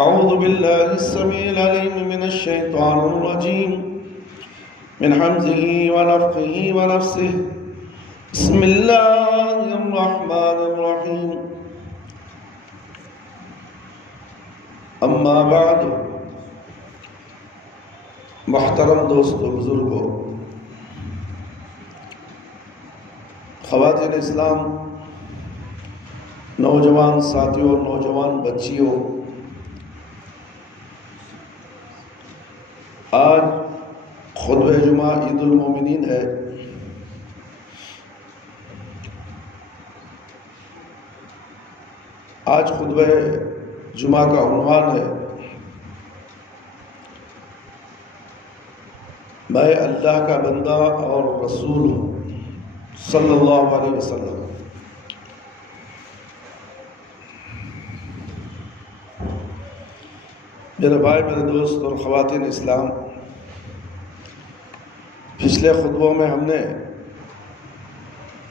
أعوذ بالله السميع العليم من الشيطان الرجيم من حمزه ونفخه ونفسه بسم الله الرحمن الرحيم اما بعد محترم دوستو بزرگو خواتین اسلام نوجوان ساتھیوں نوجوان بچیوں آج خطبہ جمعہ عید المومنین ہے۔ آج خطبہ جمعہ کا عنوان ہے میں اللہ کا بندہ اور رسول ہوں صلی اللہ علیہ وسلم۔ میرے بھائی میرے دوست اور خواتین اسلام، پچھلے خطبوں میں ہم نے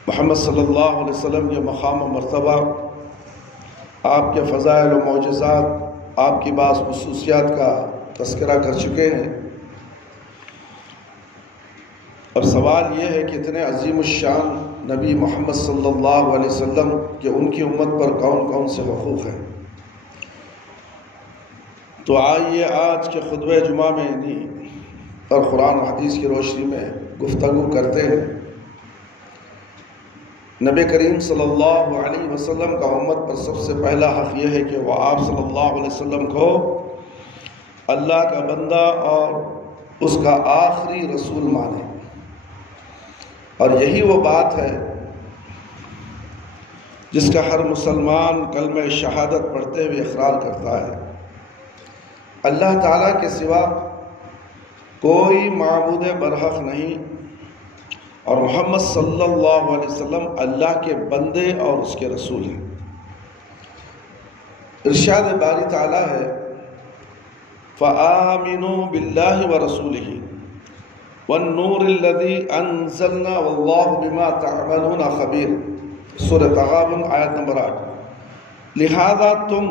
محمد صلی اللہ علیہ وسلم کے مقام و مرتبہ، آپ کے فضائل و معجزات، آپ کی بعض خصوصیات کا تذکرہ کر چکے ہیں۔ اب سوال یہ ہے کہ اتنے عظیم الشان نبی محمد صلی اللہ علیہ وسلم کہ ان کی امت پر کون کون سے حقوق ہیں۔ تو آئیے آج کے خطبہ جمعہ میں اور قرآن و حدیث کی روشنی میں گفتگو کرتے ہیں۔ نبی کریم صلی اللہ علیہ وسلم کا امت پر سب سے پہلا حق یہ ہے کہ وہ آپ صلی اللہ علیہ وسلم کو اللہ کا بندہ اور اس کا آخری رسول مانے، اور یہی وہ بات ہے جس کا ہر مسلمان کلمہ شہادت پڑھتے ہوئے اقرار کرتا ہے۔ اللہ تعالیٰ کے سوا کوئی معبود برحق نہیں، اور محمد صلی اللہ علیہ وسلم اللہ کے بندے اور اس کے رسول ہیں۔ ارشاد باری تعالیٰ ہے فَآمِنُوا بِاللَّهِ وَرَسُولِهِ وَالنُّورِ الَّذِي أَنزَلْنَا وَاللَّهُ بِمَا تَعْمَلُونَ خَبِيرٌ، سورہ تغابن آیت نمبر 8۔ لہذا تم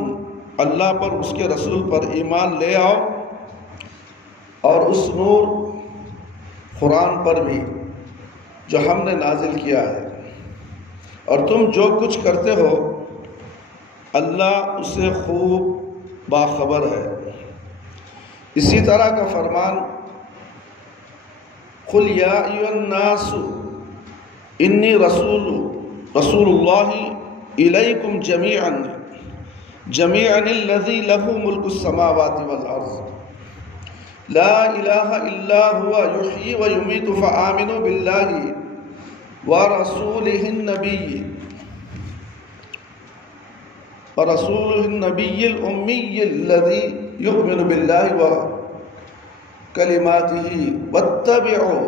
اللہ پر اس کے رسول پر ایمان لے آؤ اور اس نور قرآن پر بھی جو ہم نے نازل کیا ہے، اور تم جو کچھ کرتے ہو اللہ اسے خوب باخبر ہے۔ اسی طرح کا فرمان قُلْ يَا أَيُّهَا النَّاسُ إِنِّي رَسُولُ اللَّهِ إِلَيْكُمْ جَمِيعًا الَّذِي لَهُ مُلْكُ السَّمَاوَاتِ وَالْأَرْضِ لَا إِلَهَ إِلَّا هُوَ يُحْيِي وَيُمِيتُ فَآمِنُوا بِاللَّهِ وَرَسُولِهِ النَّبِيِّ الْأُمِّيِّ الَّذِي يُؤْمِنُ بِاللَّهِ وَكَلِمَاتِهِ وَاتَّبِعُوا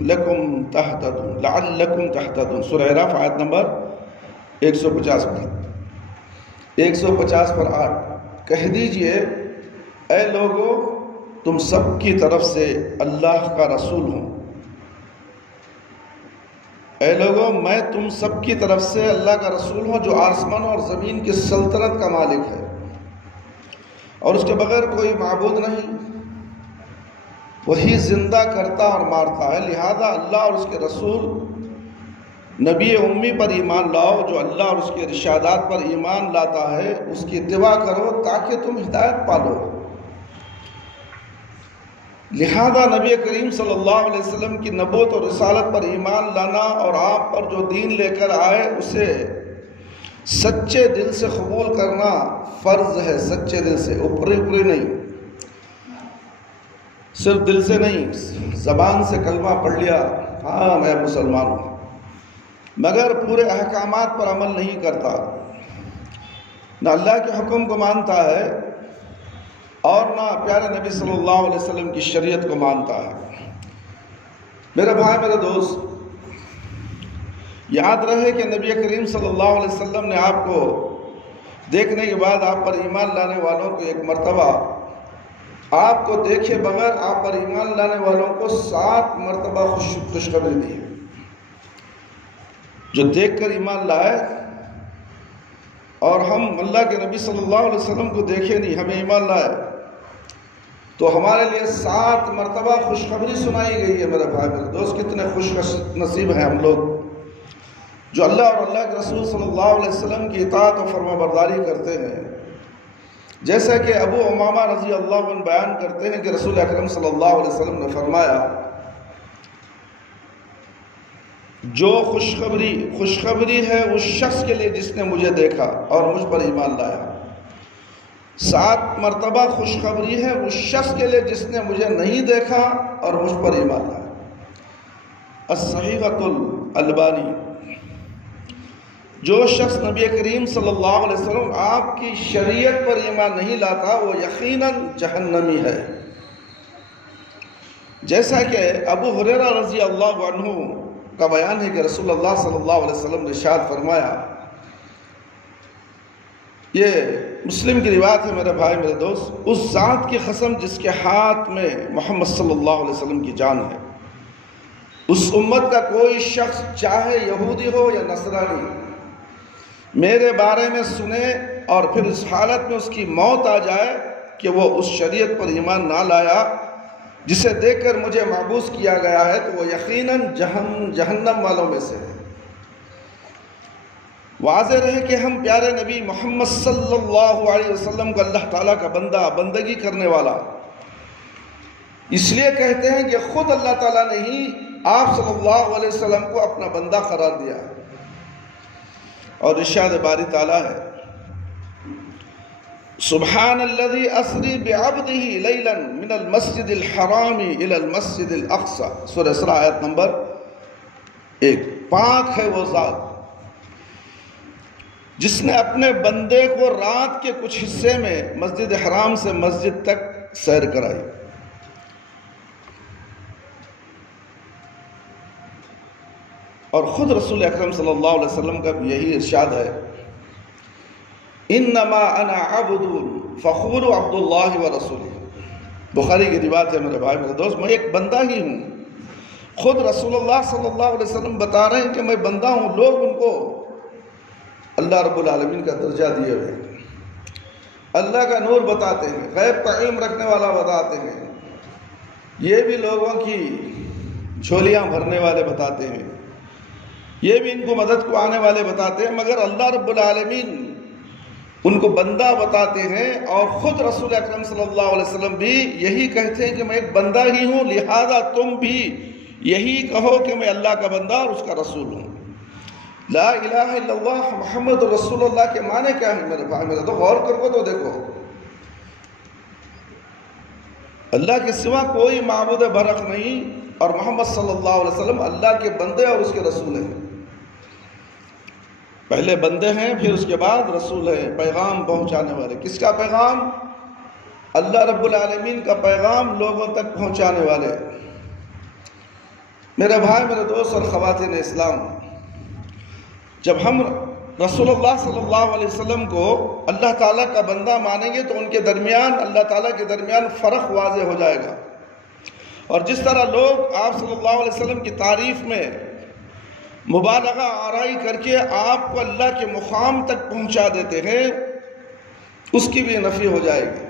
لَعَلَّكُمْ تَهْتَدُونَ، سورہ اعراف آیت نمبر 150 پر 8۔ کہہ دیجئے اے لوگو تم سب کی طرف سے اللہ کا رسول ہوں۔ اے لوگو میں تم سب کی طرف سے اللہ کا رسول ہوں جو آسمان اور زمین کی سلطنت کا مالک ہے، اور اس کے بغیر کوئی معبود نہیں، وہی زندہ کرتا اور مارتا ہے۔ لہذا اللہ اور اس کے رسول نبی امی پر ایمان لاؤ، جو اللہ اور اس کے ارشادات پر ایمان لاتا ہے اس کی اتباع کرو تاکہ تم ہدایت پالو۔ لہذا نبی کریم صلی اللہ علیہ وسلم کی نبوت اور رسالت پر ایمان لانا اور آپ پر جو دین لے کر آئے اسے سچے دل سے قبول کرنا فرض ہے، سچے دل سے، اوپری نہیں، صرف دل سے نہیں، زبان سے کلمہ پڑھ لیا ہاں میں مسلمان ہوں، مگر پورے احکامات پر عمل نہیں کرتا، نہ اللہ کے حکم کو مانتا ہے اور نہ پیارے نبی صلی اللہ علیہ وسلم کی شریعت کو مانتا ہے۔ میرے بھائی میرے دوست، یاد رہے کہ نبی کریم صلی اللہ علیہ وسلم نے آپ کو دیکھنے کے بعد آپ پر ایمان لانے والوں کو ایک مرتبہ آپ کو دیکھے بغیر آپ پر ایمان لانے والوں کو 7 مرتبہ خوشخبری دی ہے۔ جو دیکھ کر ایمان لائے اور ہم اللہ کے نبی صلی اللہ علیہ وسلم کو دیکھے نہیں، ہمیں ایمان لائے، تو ہمارے لیے 7 مرتبہ خوشخبری سنائی گئی ہے۔ میرے بھائی میرے دوست، کتنے خوش نصیب ہیں ہم لوگ جو اللہ اور اللہ کے رسول صلی اللہ علیہ وسلم کی اطاعت و فرما برداری کرتے ہیں۔ جیسا کہ ابو امامہ رضی اللہ عنہ بیان کرتے ہیں کہ رسول اکرم صلی اللہ علیہ وسلم نے فرمایا، جو خوشخبری ہے اس شخص کے لیے جس نے مجھے دیکھا اور مجھ پر ایمان لایا۔ 7 مرتبہ خوشخبری ہے اس شخص کے لیے جس نے مجھے نہیں دیکھا اور مجھ پر ایمان لایا۔ الصحیحۃ الالبانی، جو شخص نبی کریم صلی اللہ علیہ وسلم آپ کی شریعت پر ایمان نہیں لاتا وہ یقیناً جہنمی ہے۔ جیسا کہ ابو ہریرہ رضی اللہ عنہ کا بیان ہے کہ رسول اللہ صلی اللہ علیہ وسلم نے ارشاد فرمایا، یہ مسلم کی روایت ہے میرے بھائی میرے دوست، اس ذات کی قسم جس کے ہاتھ میں محمد صلی اللہ علیہ وسلم کی جان ہے، اس امت کا کوئی شخص چاہے یہودی ہو یا نصرانی میرے بارے میں سنے اور پھر اس حالت میں اس کی موت آ جائے کہ وہ اس شریعت پر ایمان نہ لایا جسے دیکھ کر مجھے معبوس کیا گیا ہے، تو وہ یقیناً جہنم والوں میں سے ہے۔ واضح رہے کہ ہم پیارے نبی محمد صلی اللہ علیہ وسلم کو اللہ تعالیٰ کا بندہ، بندگی کرنے والا اس لیے کہتے ہیں کہ خود اللہ تعالیٰ نے ہی آپ صلی اللہ علیہ وسلم کو اپنا بندہ قرار دیا ہے۔ اور ارشاد باری تعالیٰ ہے، سبحان الذی اسری بعبدہ لیلا من المسجد الحرام الی المسجد الاقصی، سورہ اسراء آیت نمبر 1۔ پاک ہے وہ ذات جس نے اپنے بندے کو رات کے کچھ حصے میں مسجد حرام سے مسجد تک سیر کرائی۔ اور خود رسول اکرم صلی اللہ علیہ وسلم کا بھی یہی ارشاد ہے، انما انا عبد فخور عبد اللہ ورسولہ، بخاری کی روایت ہے میرے بھائی میرے دوست، میں ایک بندہ ہی ہوں۔ خود رسول اللہ صلی اللہ علیہ وسلم بتا رہے ہیں کہ میں بندہ ہوں، لوگ ان کو اللہ رب العالمین کا درجہ دیے ہوئے ہیں، اللہ کا نور بتاتے ہیں، غیب کا علم رکھنے والا بتاتے ہیں، یہ بھی لوگوں کی جھولیاں بھرنے والے بتاتے ہیں، یہ بھی ان کو مدد کو آنے والے بتاتے ہیں، مگر اللہ رب العالمین ان کو بندہ بتاتے ہیں۔ اور خود رسول اکرم صلی اللہ علیہ وسلم بھی یہی کہتے ہیں کہ میں ایک بندہ ہی ہوں، لہذا تم بھی یہی کہو کہ میں اللہ کا بندہ اور اس کا رسول ہوں۔ لا الہ الا اللہ محمد رسول اللہ کے معنی کیا ہیں میرے بھائی میرے؟ تو غور کر کو تو دیکھو، اللہ کے سوا کوئی معبود برحق نہیں، اور محمد صلی اللہ علیہ وسلم اللہ کے بندے اور اس کے رسول ہیں۔ پہلے بندے ہیں، پھر اس کے بعد رسول ہیں، پیغام پہنچانے والے۔ کس کا پیغام؟ اللہ رب العالمین کا پیغام لوگوں تک پہنچانے والے۔ میرے بھائی میرے دوست اور خواتین اسلام، جب ہم رسول اللہ صلی اللہ علیہ وسلم کو اللہ تعالیٰ کا بندہ مانیں گے تو ان کے درمیان، اللہ تعالیٰ کے درمیان فرق واضح ہو جائے گا۔ اور جس طرح لوگ آپ صلی اللہ علیہ وسلم کی تعریف میں مبالغہ آرائی کر کے آپ کو اللہ کے مقام تک پہنچا دیتے ہیں، اس کی بھی نفی ہو جائے گی۔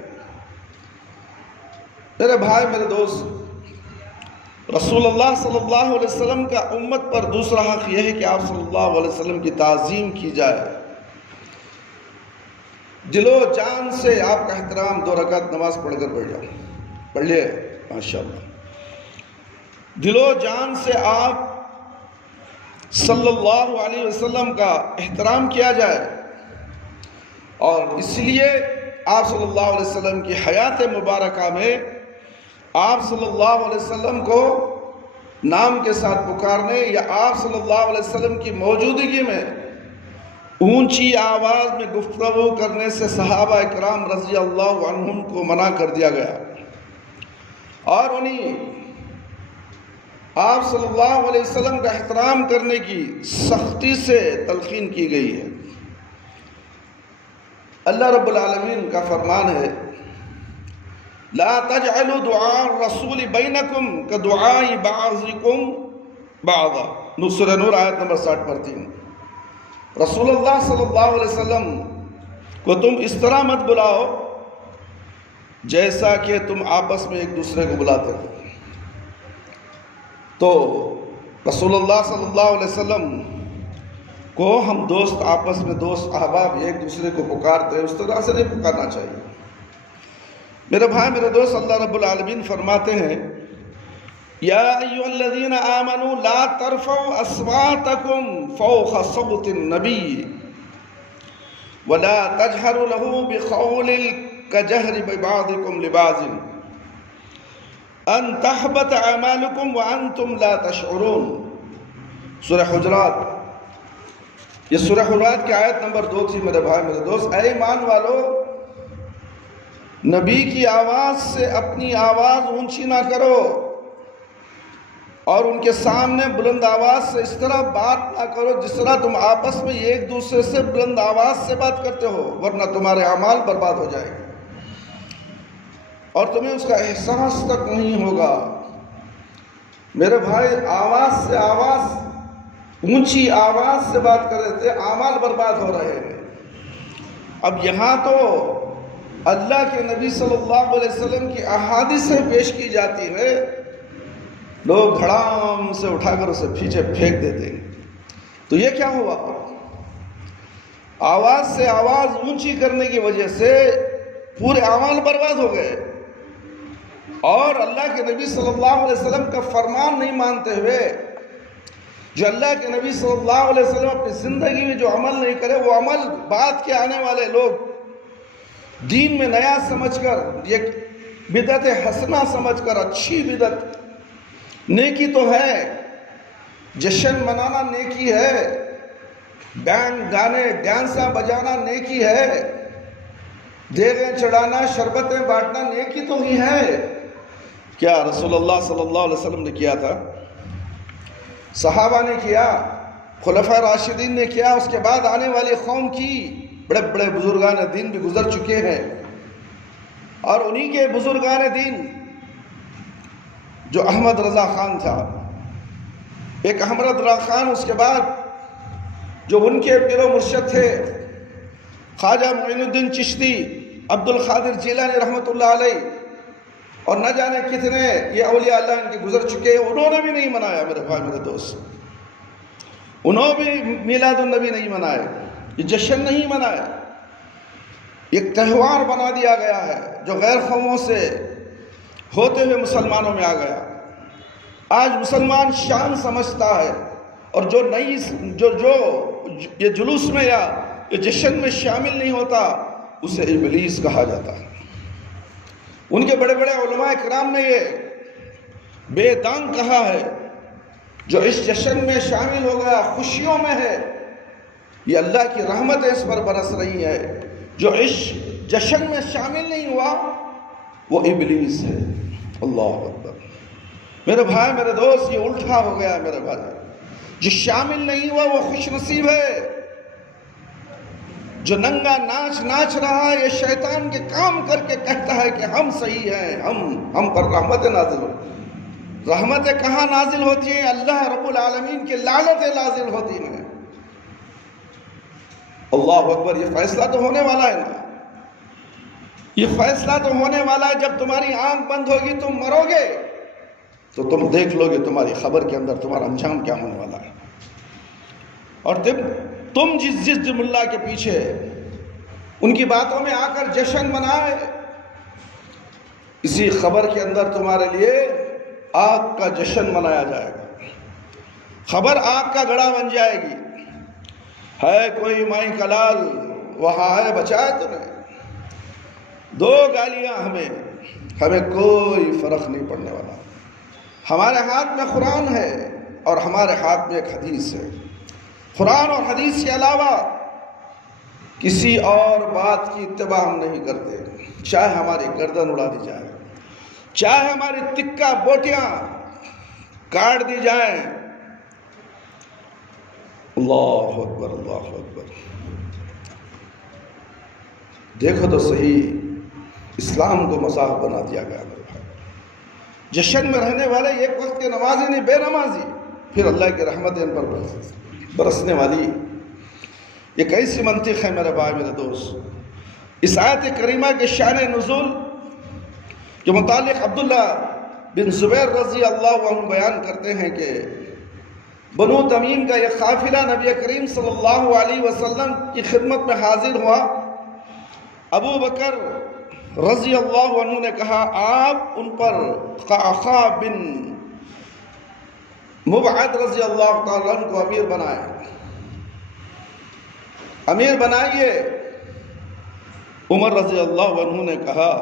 میرے بھائی میرے دوست، رسول اللہ صلی اللہ علیہ وسلم کا امت پر دوسرا حق یہ ہے کہ آپ صلی اللہ علیہ وسلم کی تعظیم کی جائے، دل و جان سے آپ کا احترام، 2 رکعت نماز پڑھ کر بیٹھ جاؤ، پڑھ لیے ماشاءاللہ، دل و جان سے آپ صلی اللہ علیہ وسلم کا احترام کیا جائے۔ اور اس لیے آپ صلی اللہ علیہ وسلم کی حیات مبارکہ میں آپ صلی اللہ علیہ وسلم کو نام کے ساتھ پکارنے یا آپ صلی اللہ علیہ وسلم کی موجودگی میں اونچی آواز میں گفتگو کرنے سے صحابہ اکرام رضی اللہ عنہم کو منع کر دیا گیا، اور انہیں آپ صلی اللہ علیہ وسلم کا احترام کرنے کی سختی سے تلقین کی گئی ہے۔ اللہ رب العالمین کا فرمان ہے، لا تجعلوا دعاء الرسول بینکم کدعاء بعضکم بعضا، سورہ نور آیت نمبر 60 پر 3۔ رسول اللہ صلی اللہ علیہ وسلم کو تم اس طرح مت بلاؤ جیسا کہ تم آپس میں ایک دوسرے کو بلاتے ہو۔ تو رسول اللہ صلی اللہ علیہ وسلم کو ہم دوست آپس میں دوست احباب ایک دوسرے کو پکارتے ہیں، اس طرح سے نہیں پکارنا چاہیے۔ میرے بھائی میرے دوست، اللہ رب العالمین فرماتے ہیں یا ایھا الذین آمنوا لا ترفعوا اصواتکم فوق صوت النبی ولا تجہروا له بقول كجهر بعضكم لبعض ان تحبط اعمالكم وانتم لا تشعرون۔ سورہ حجرات، یہ سورہ حجرات کی آیت نمبر 2 تھی میرے بھائی میرے دوست۔ اے ایمان والو، نبی کی آواز سے اپنی آواز اونچی نہ کرو اور ان کے سامنے بلند آواز سے اس طرح بات نہ کرو جس طرح تم آپس میں ایک دوسرے سے بلند آواز سے بات کرتے ہو، ورنہ تمہارے اعمال برباد ہو جائیں گے اور تمہیں اس کا احساس تک نہیں ہوگا۔ میرے بھائی، آواز سے آواز، اونچی آواز سے بات کر رہے تھے، اعمال برباد ہو رہے ہیں۔ اب یہاں تو اللہ کے نبی صلی اللہ علیہ وسلم کی احادیثیں پیش کی جاتی ہے، لوگ دھڑام سے اٹھا کر اسے پیچھے پھینک دیتے ہیں۔ تو یہ کیا ہوا؟ آواز سے آواز اونچی کرنے کی وجہ سے پورے اعمال برباد ہو گئے، اور اللہ کے نبی صلی اللہ علیہ وسلم کا فرمان نہیں مانتے ہوئے، جو اللہ کے نبی صلی اللہ علیہ وسلم اپنی زندگی میں جو عمل نہیں کرے، وہ عمل بعد کے آنے والے لوگ دین میں نیا سمجھ کر، یہ بدعت حسنہ سمجھ کر، اچھی بدعت، نیکی تو ہے، جشن منانا نیکی ہے، بینڈ گانے ڈانساں بجانا نیکی ہے، دیگیں چڑھانا شربتیں بانٹنا نیکی تو ہی ہے۔ کیا رسول اللہ صلی اللہ علیہ وسلم نے کیا تھا؟ صحابہ نے کیا، خلفاء راشدین نے کیا، اس کے بعد آنے والی قوم کی، بڑے بڑے بزرگان دین بھی گزر چکے ہیں، اور انہی کے بزرگان دین جو احمد رضا خان تھا، ایک احمد رضا خان، اس کے بعد جو ان کے پیر و مرشد تھے خواجہ معین الدین چشتی، عبد القادر جیلانی رحمۃ اللہ علیہ، اور نہ جانے کتنے یہ اولیاء اللہ ان کے گزر چکے ہیں، انہوں نے بھی نہیں منایا میرے بھائی میرے دوست، انہوں بھی میلاد النبی نہیں منائے، یہ جشن نہیں منایا، ایک تہوار بنا دیا گیا ہے جو غیر قوموں سے ہوتے ہوئے مسلمانوں میں آ گیا۔ آج مسلمان شان سمجھتا ہے، اور جو یہ جلوس میں یا یہ جشن میں شامل نہیں ہوتا، اسے ابلیس کہا جاتا ہے۔ ان کے بڑے بڑے علماء کرام نے یہ بے دانگ کہا ہے، جو اس جشن میں شامل ہو گیا، خوشیوں میں ہے، یہ اللہ کی رحمت اس پر برس رہی ہے، جو اس جشن میں شامل نہیں ہوا وہ ابلیس ہے۔ اللہ اکبر۔ میرے بھائی میرے دوست، یہ الٹا ہو گیا ہے میرے بھائی، جو شامل نہیں ہوا وہ خوش نصیب ہے، جو ننگا ناچ رہا ہے، یہ شیطان کے کام کر کے کہتا ہے کہ ہم صحیح ہیں، ہم پر رحمتیں نازل ہو۔ رحمتیں کہاں نازل ہوتی ہیں؟ اللہ رب العالمین کی لعنتیں نازل ہوتی ہیں۔ اللہ اکبر۔ یہ فیصلہ تو ہونے والا ہے نا، یہ فیصلہ تو ہونے والا ہے۔ جب تمہاری آنکھ بند ہوگی، تم مرو گے، تو تم دیکھ لو گے تمہاری خبر کے اندر تمہارا انجام کیا ہونے والا ہے۔ اور تم جس ملا کے پیچھے ان کی باتوں میں آ کر جشن منائے، اسی خبر کے اندر تمہارے لیے آگ کا جشن منایا جائے گا، خبر آگ کا گڑھا بن جائے گی۔ ہے کوئی مائی کلال وہاں ہے بچائے تمہیں، دو گالیاں ہمیں کوئی فرق نہیں پڑنے والا۔ ہمارے ہاتھ میں قرآن ہے اور ہمارے ہاتھ میں ایک حدیث ہے۔ قرآن اور حدیث کے علاوہ کسی اور بات کی اتباع ہم نہیں کرتے، چاہے ہماری گردن اڑا دی جائے، چاہے ہماری تکہ بوٹیاں کاٹ دی جائیں۔ اللہ اکبر، اللہ اکبر۔ دیکھو تو صحیح، اسلام کو مذاق بنا دیا گیا میرے بھائی۔ جشن میں رہنے والے ایک وقت کے نمازی نہیں، بے نمازی، پھر اللہ کی رحمت ان پر برسنے والی۔ یہ کیسی منطق ہے میرے بھائی میرے دوست؟ اس آیت کریمہ کے شان نزول کے متعلق عبداللہ بن زبیر رضی اللہ عنہ بیان کرتے ہیں کہ بنو تمیم کا یہ قافلہ نبی کریم صلی اللہ علیہ وسلم کی خدمت میں حاضر ہوا۔ ابو بکر رضی اللہ عنہ نے کہا آپ ان پر قعقاع بن مبعد رضی اللہ تعالیٰ عنہ کو امیر بنائیے۔ عمر رضی اللہ عنہ نے کہا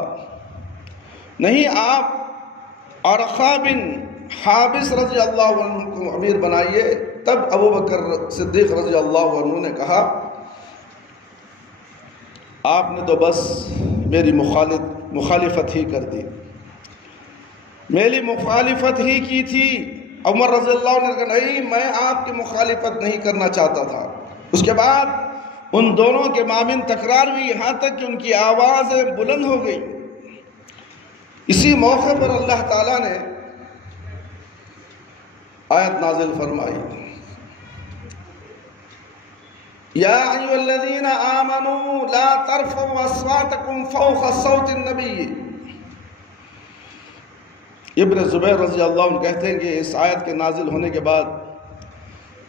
نہیں، آپ ارقا بن حابس رضی اللہ عنہ کو امیر بنائیے۔ تب ابو بکر صدیق رضی اللہ عنہ نے کہا آپ نے تو بس میری مخالفت ہی کر دی، میری مخالفت ہی کی تھی۔ عمر رضی اللہ عنہ نے کہا نہیں، میں آپ کی مخالفت نہیں کرنا چاہتا تھا۔ اس کے بعد ان دونوں کے مابین تکرار ہوئی، یہاں تک کہ ان کی آوازیں بلند ہو گئی۔ اسی موقع پر اللہ تعالیٰ نے آیت نازل فرمائی، یا ایھا الذین آمنوا لا ترفعوا اصواتکم فوق صوت النبی۔ ابن زبیر رضی اللہ عنہ کہتے ہیں کہ اس آیت کے نازل ہونے کے بعد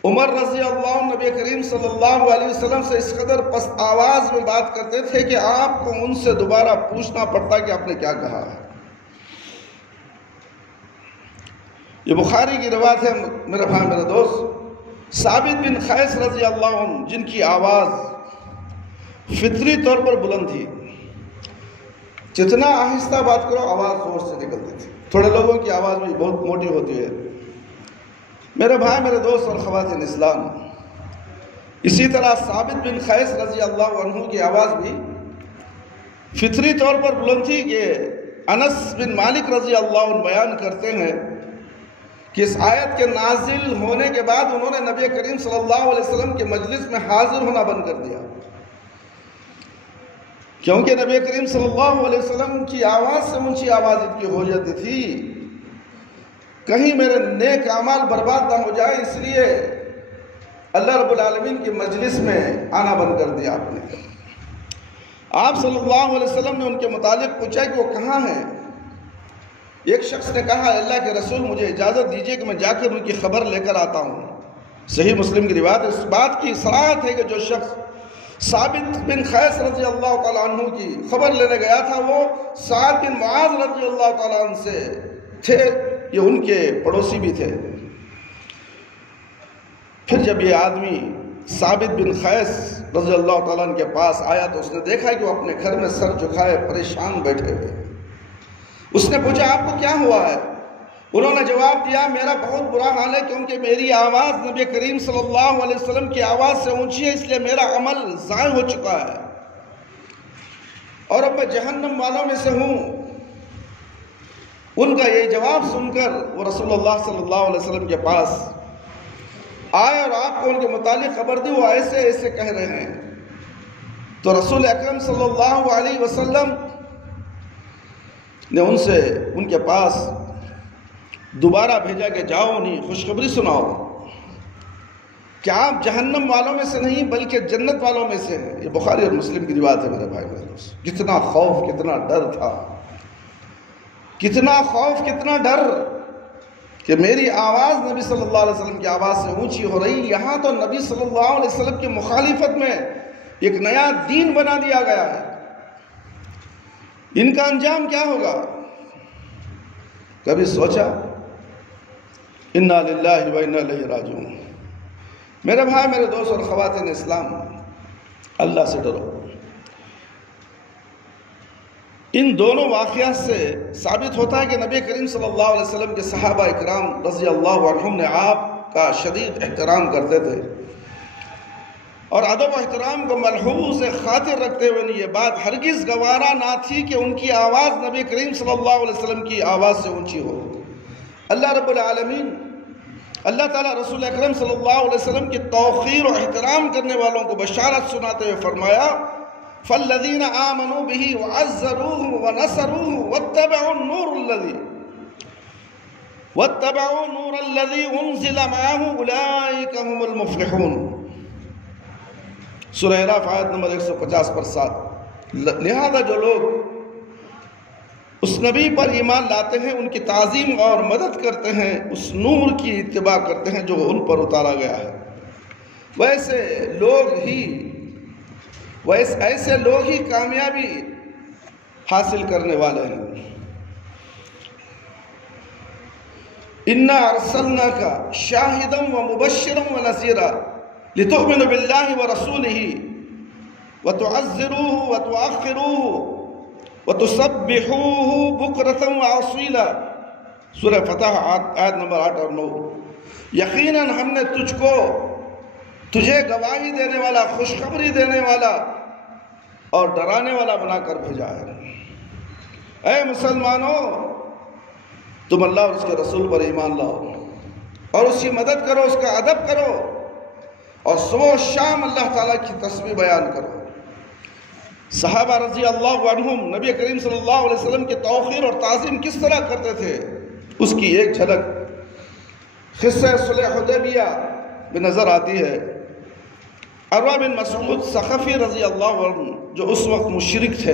عمر رضی اللہ عنہ نبی کریم صلی اللہ علیہ وسلم سے اس قدر پست آواز میں بات کرتے تھے کہ آپ کو ان سے دوبارہ پوچھنا پڑتا کہ آپ نے کیا کہا ہے۔ یہ بخاری کی روایت ہے میرے بھائی میرے دوست، ثابت بن قیس رضی اللہ عنہ جن کی آواز فطری طور پر بلند تھی، جتنا آہستہ بات کرو آواز زور سے نکلتی تھی۔ تھوڑے لوگوں کی آواز بھی بہت موٹی ہوتی ہے۔ میرے بھائی میرے دوست اور خواتین اسلام، اسی طرح ثابت بن قیس رضی اللہ عنہ کی آواز بھی فطری طور پر بلند تھی کہ انس بن مالک رضی اللہ عنہ بیان کرتے ہیں کہ اس آیت کے نازل ہونے کے بعد انہوں نے نبی کریم صلی اللہ علیہ وسلم کے مجلس میں حاضر ہونا بند کر دیا، کیونکہ نبی کریم صلی اللہ علیہ وسلم کی آواز سے اونچی آواز ان کی ہو جاتی تھی، کہیں میرے نیک اعمال برباد نہ ہو جائے، اس لیے اللہ رب العالمین کی مجلس میں آنا بند کر دیا آپ نے۔ آپ صلی اللہ علیہ وسلم نے ان کے متعلق پوچھا کہ وہ کہاں ہیں؟ ایک شخص نے کہا اللہ کے رسول مجھے اجازت دیجئے کہ میں جا کر ان کی خبر لے کر آتا ہوں۔ صحیح مسلم کی روایت اس بات کی صراحت ہے کہ جو شخص ثابت بن قیس رضی اللہ تعالیٰ عنہ کی خبر لینے گیا تھا وہ سعد بن معاذ رضی اللہ تعالیٰ عنہ سے تھے، یہ ان کے پڑوسی بھی تھے۔ پھر جب یہ آدمی ثابت بن قیس رضی اللہ تعالیٰ عنہ کے پاس آیا تو اس نے دیکھا کہ وہ اپنے گھر میں سر جھکائے پریشان بیٹھے ہوئے۔ اس نے پوچھا آپ کو کیا ہوا ہے؟ انہوں نے جواب دیا میرا بہت برا حال ہے کیونکہ میری آواز نبی کریم صلی اللہ علیہ وسلم کی آواز سے اونچی ہے، اس لیے میرا عمل ضائع ہو چکا ہے اور اب میں جہنم والوں میں سے ہوں۔ ان کا یہ جواب سن کر وہ رسول اللہ صلی اللہ علیہ وسلم کے پاس آئے اور آپ کو ان کے متعلق خبر دی، وہ ایسے ایسے کہہ رہے ہیں۔ تو رسول اکرم صلی اللہ علیہ وسلم نے ان کے پاس دوبارہ بھیجا کہ جاؤ نہیں خوشخبری سناؤ کہ آپ جہنم والوں میں سے نہیں بلکہ جنت والوں میں سے ہیں۔ یہ بخاری اور مسلم کی روایت ہے میرے بھائی میرے دوست۔ کتنا خوف کتنا ڈر تھا، کتنا خوف کتنا ڈر کہ میری آواز نبی صلی اللہ علیہ وسلم کی آواز سے اونچی ہو رہی، یہاں تو نبی صلی اللہ علیہ وسلم کی مخالفت میں ایک نیا دین بنا دیا گیا ہے، ان کا انجام کیا ہوگا؟ کبھی سوچا؟ انا للہ و انا الیہ راجعون۔ میرے بھائی میرے دوست اور خواتین اسلام، اللہ سے ڈرو۔ ان دونوں واقعات سے ثابت ہوتا ہے کہ نبی کریم صلی اللہ علیہ وسلم کے صحابہ اکرام رضی اللہ عنہم نے آپ کا شدید احترام کرتے تھے اور ادب و احترام کو ملحوظ خاطر رکھتے ہوئے یہ بات ہرگز گوارا نہ تھی کہ ان کی آواز نبی کریم صلی اللہ علیہ وسلم کی آواز سے اونچی ہو۔ اللہ رب العالمین اللہ تعالیٰ رسول اکرم صلی اللہ علیہ وسلم کی توقیر و احترام کرنے والوں کو بشارت سناتے ہوئے فرمایا فَالَّذِينَ آمَنُوا بِهِ وَعَزَّرُوهُ وَنَصَرُوهُ وَاتَّبَعُوا النُّورَ الَّذِي أُنزِلَ مَعَهُ أُولَئِكَ هُمُ الْمُفْلِحُونَ۔ سورہ اعراف آیت نمبر 150 پر 7۔ لہذا جو لوگ اس نبی پر ایمان لاتے ہیں ان کی تعظیم اور مدد کرتے ہیں، اس نور کی اتباع کرتے ہیں جو ان پر اتارا گیا ہے، ایسے لوگ ہی کامیابی حاصل کرنے والے ہیں۔ اِنَّا أَرْسَلْنَاكَ شَاهِدًا وَمُبَشِّرًا وَنَذِيرًا لِتُؤْمِنُوا بِاللَّهِ وَرَسُولِهِ وَتُعَزِّرُوهُ وَتُؤَخِّرُوهُ وَتُسَبِّحُوهُ بُكْرَةً وَأَصِيلًا۔ سورہ فتح آیت نمبر 8 اور 9۔ یقیناً ہم نے تجھے گواہی دینے والا، خوشخبری دینے والا اور ڈرانے والا بنا کر بھیجا ہے۔ اے مسلمانوں، تم اللہ اور اس کے رسول پر ایمان لاؤ اور اس کی مدد کرو، اس کا ادب کرو، اور صبح و شام اللہ تعالیٰ کی تسبیح بیان کرو۔ صحابہ رضی اللہ عنہم نبی کریم صلی اللہ علیہ وسلم کی توقیر اور تعظیم کس طرح کرتے تھے، اس کی ایک جھلک قصہ صلح حدیبیہ میں نظر آتی ہے۔ عروہ بن مسعود ثقفی رضی اللہ عنہ جو اس وقت مشرک تھے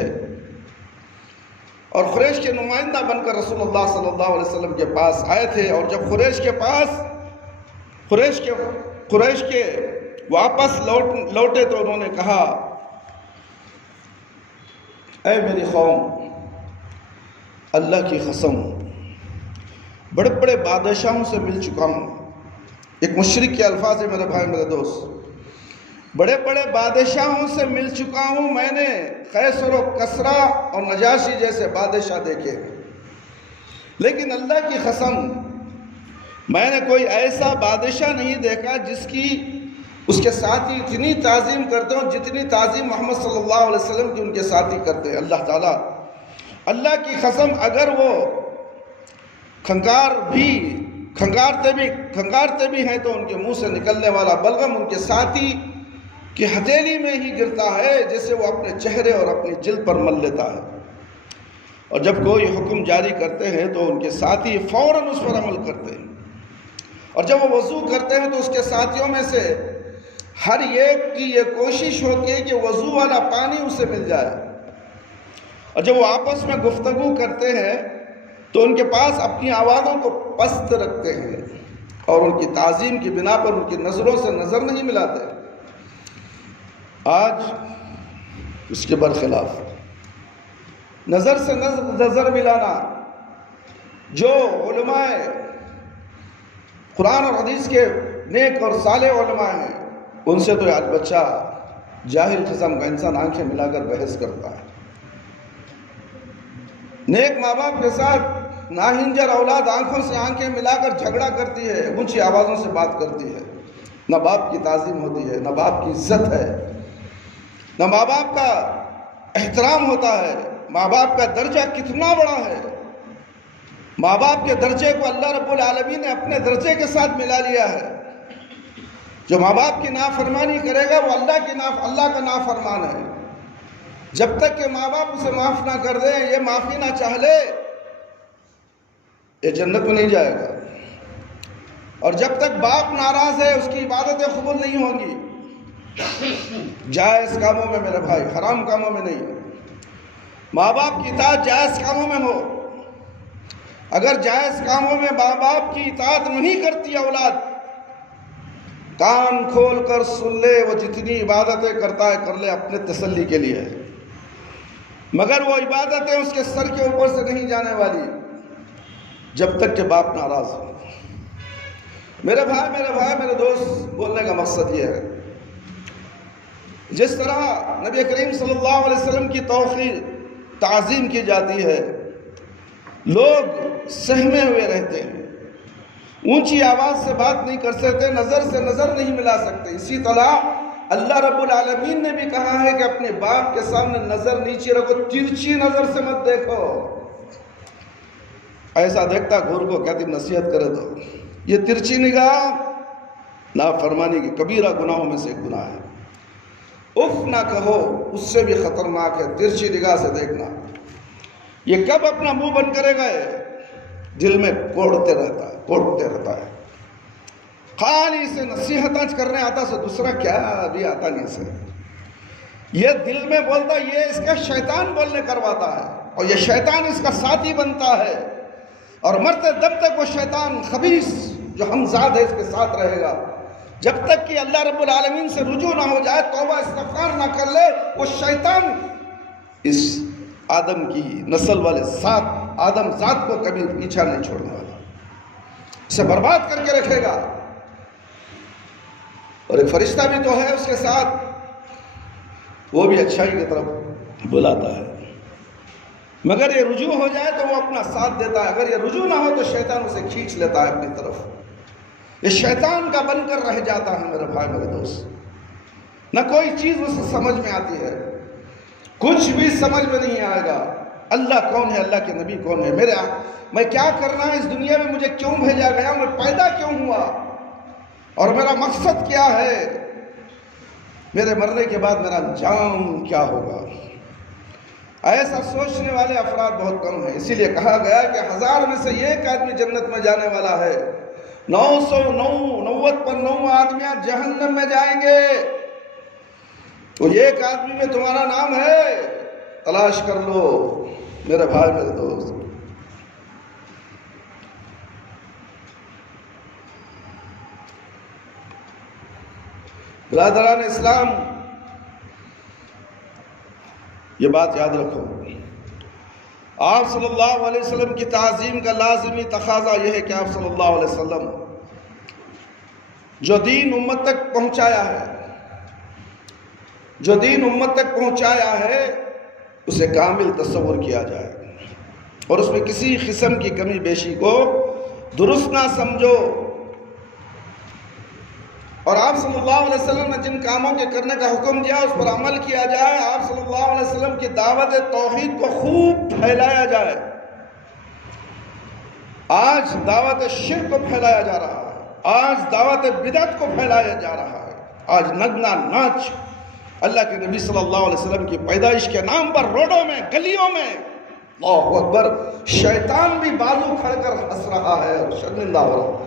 اور قریش کے نمائندہ بن کر رسول اللہ صلی اللہ علیہ وسلم کے پاس آئے تھے، اور جب قریش کے واپس لوٹے تو انہوں نے کہا، اے میری قوم، اللہ کی قسم بڑے بڑے بادشاہوں سے مل چکا ہوں۔ ایک مشرک کے الفاظ ہیں میرے بھائی، میرے دوست، بڑے بڑے بادشاہوں سے مل چکا ہوں، میں نے قیصر و کسریٰ اور نجاشی جیسے بادشاہ دیکھے، لیکن اللہ کی قسم میں نے کوئی ایسا بادشاہ نہیں دیکھا جس کی اس کے ساتھی اتنی تعظیم کرتے ہوں جتنی تعظیم محمد صلی اللہ علیہ وسلم کی ان کے ساتھی کرتے ہیں۔ اللہ کی قسم اگر وہ کھنگارتے بھی ہیں تو ان کے منہ سے نکلنے والا بلغم ان کے ساتھی کی ہتھیلی میں ہی گرتا ہے، جیسے وہ اپنے چہرے اور اپنی جلد پر مل لیتا ہے۔ اور جب کوئی حکم جاری کرتے ہیں تو ان کے ساتھی فوراً اس پر عمل کرتے ہیں، اور جب وہ وضو کرتے ہیں تو اس کے ساتھیوں میں سے ہر ایک کی یہ کوشش ہوتی ہے کہ وضو والا پانی اسے مل جائے، اور جب وہ آپس میں گفتگو کرتے ہیں تو ان کے پاس اپنی آوازوں کو پست رکھتے ہیں اور ان کی تعظیم کی بنا پر ان کی نظروں سے نظر نہیں ملاتے۔ آج اس کے برخلاف نظر سے نظر ملانا جو علماء قرآن اور حدیث کے نیک اور صالح علماء ہیں، ان سے تو آج بچہ جاہل قسم کا انسان آنکھیں ملا کر بحث کرتا ہے۔ نیک ماں باپ کے ساتھ ناہنجر اولاد آنکھوں سے آنکھیں ملا کر جھگڑا کرتی ہے، اونچی آوازوں سے بات کرتی ہے۔ نہ باپ کی تعظیم ہوتی ہے، نہ باپ کی عزت ہے، نہ ماں باپ کا احترام ہوتا ہے۔ ماں باپ کا درجہ کتنا بڑا ہے، ماں باپ کے درجے کو اللہ رب العالمین نے اپنے درجے کے ساتھ ملا لیا ہے۔ جو ماں باپ کی نافرمانی کرے گا وہ اللہ کا نافرمان ہے۔ جب تک کہ ماں باپ اسے معاف نہ کر دیں، یہ معافی نہ چاہ لے، یہ جنت میں نہیں جائے گا۔ اور جب تک باپ ناراض ہے اس کی عبادتیں قبول نہیں ہوں گی۔ جائز کاموں میں میرے بھائی، حرام کاموں میں نہیں۔ ماں باپ کی اطاعت جائز کاموں میں ہو۔ اگر جائز کاموں میں ماں باپ کی اطاعت نہیں کرتی اولاد، کان کھول کر سن لے، وہ جتنی عبادتیں کرتا ہے کر لے اپنے تسلی کے لیے، مگر وہ عبادتیں اس کے سر کے اوپر سے نہیں جانے والی جب تک کہ باپ ناراض ہو۔ میرے بھائی، میرے دوست، بولنے کا مقصد یہ ہے، جس طرح نبی کریم صلی اللہ علیہ وسلم کی توقیر تعظیم کی جاتی ہے، لوگ سہمے ہوئے رہتے ہیں، اونچی آواز سے بات نہیں کر سکتے، نظر سے نظر نہیں ملا سکتے۔ اسی طرح اللہ رب العالمین نے بھی کہا ہے کہ اپنے باپ کے سامنے نظر نیچے رکھو، ترچھی نظر سے مت دیکھو۔ ایسا دیکھتا گھور کو کہتی نصیحت کرے تو یہ ترچھی نگاہ نافرمانی کی کبیرہ گناہوں میں سے ایک گناہ ہے۔ اف نہ کہو، اس سے بھی خطرناک ہے ترچھی نگاہ سے دیکھنا۔ یہ کب اپنا منہ بند کرے گا؟ دل میں کوڑتے رہتا ہے۔ خالی اسے نصیحتاں کرنے آتا سے دوسرا کیا بھی آتا نہیں اسے۔ یہ دل میں بولتا ہے، یہ اس کا شیطان بولنے کرواتا ہے، اور یہ شیطان اس کا ساتھی بنتا ہے، اور مرتے دم تک وہ شیطان خبیث جو ہمزاد ہے اس کے ساتھ رہے گا، جب تک کہ اللہ رب العالمین سے رجوع نہ ہو جائے، توبہ استغفار نہ کر لے، وہ شیطان اس آدم کی نسل والے آدم ذات کو کبھی پیچھا نہیں چھوڑنے والا، اسے برباد کر کے رکھے گا۔ اور ایک فرشتہ بھی تو ہے اس کے ساتھ، وہ بھی اچھائی کی طرف بلاتا ہے، مگر یہ رجوع ہو جائے تو وہ اپنا ساتھ دیتا ہے، اگر یہ رجوع نہ ہو تو شیطان اسے کھینچ لیتا ہے اپنی طرف، یہ شیطان کا بن کر رہ جاتا ہے میرے بھائی میرے دوست، نہ کوئی چیز اسے سمجھ میں آتی ہے، کچھ بھی سمجھ میں نہیں آئے گا، اللہ کون ہے، اللہ کے نبی کون ہے، میں کیا کرنا ہے اس دنیا میں، مجھے کیوں بھیجا گیا، میں پیدا کیوں ہوا، اور میرا مقصد کیا ہے، میرے مرنے کے بعد میرا انجام کیا ہوگا۔ ایسا سوچنے والے افراد بہت کم ہیں، اسی لیے کہا گیا کہ 1000 میں سے ایک آدمی جنت میں جانے والا ہے، 999 پر 9 آدمیاں جہنم میں جائیں گے، تو ایک آدمی میں تمہارا نام ہے، تلاش کر لو میرے بھائی میرے دوست۔ برادران اسلام، یہ بات یاد رکھو، آپ صلی اللہ علیہ وسلم کی تعظیم کا لازمی تقاضا یہ ہے کہ آپ صلی اللہ علیہ وسلم جو دین امت تک پہنچایا ہے اسے کامل تصور کیا جائے، اور اس میں کسی قسم کی کمی بیشی کو درست نہ سمجھو، اور آپ صلی اللہ علیہ وسلم نے جن کاموں کے کرنے کا حکم دیا اس پر عمل کیا جائے، آپ صلی اللہ علیہ وسلم کی دعوت توحید کو خوب پھیلایا جائے۔ آج دعوت شرک کو پھیلایا جا رہا ہے، آج دعوت بدعت کو پھیلایا جا رہا ہے، آج نگنا ناچ اللہ کے نبی صلی اللہ علیہ وسلم کی پیدائش کے نام پر روڈوں میں گلیوں میں، اللہ اکبر، شیطان بھی بازو کھڑ کر ہنس رہا ہے اور شرمندہ ہو رہا ہے،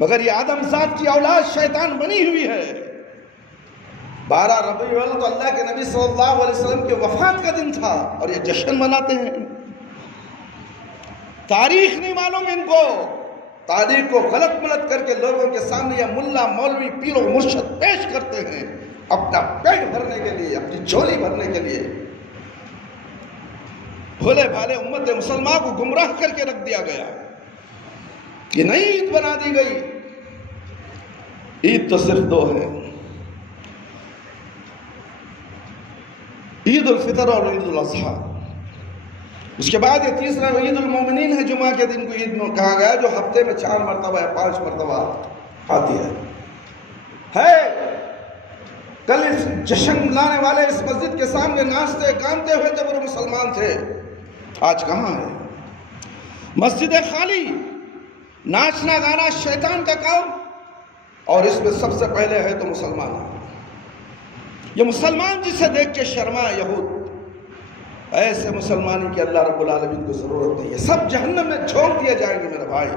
مگر یہ آدم ذات کی اولاد شیطان بنی ہوئی ہے۔ 12 ربیع الاول تو اللہ کے نبی صلی اللہ علیہ وسلم کے وفات کا دن تھا، اور یہ جشن مناتے ہیں، تاریخ نہیں معلوم ان کو، تاریخ کو غلط ملت کر کے لوگوں کے سامنے یہ ملا مولوی پیر و مرشد پیش کرتے ہیں اپنا پیٹ بھرنے کے لیے، اپنی جھولی بھرنے کے لیے، بھولے بھالے امت مسلمان کو گمراہ کر کے رکھ دیا گیا، یہ نئی عید بنا دی گئی۔ عید تو صرف 2 ہیں، عید الفطر اور عید الاضحیٰ، اس کے بعد یہ تیسرا عید المومنین ہے، جمعہ کے دن کو عید میں کہا گیا، جو ہفتے میں 4 مرتبہ یا 5 مرتبہ آتی ہے۔ کل اس جشن منانے والے اس مسجد کے سامنے ناچتے گانتے ہوئے جب وہ مسلمان تھے، آج کہاں ہے؟ مسجد خالی، ناچنا گانا شیطان کا کام، اور اس میں سب سے پہلے ہے تو مسلمان، یہ مسلمان جسے دیکھ کے شرما یہود، ایسے مسلمانی کی اللہ رب العالمین کو ضرورت نہیں ہے، سب جہنم میں جھونک دیے جائیں گے میرے بھائی،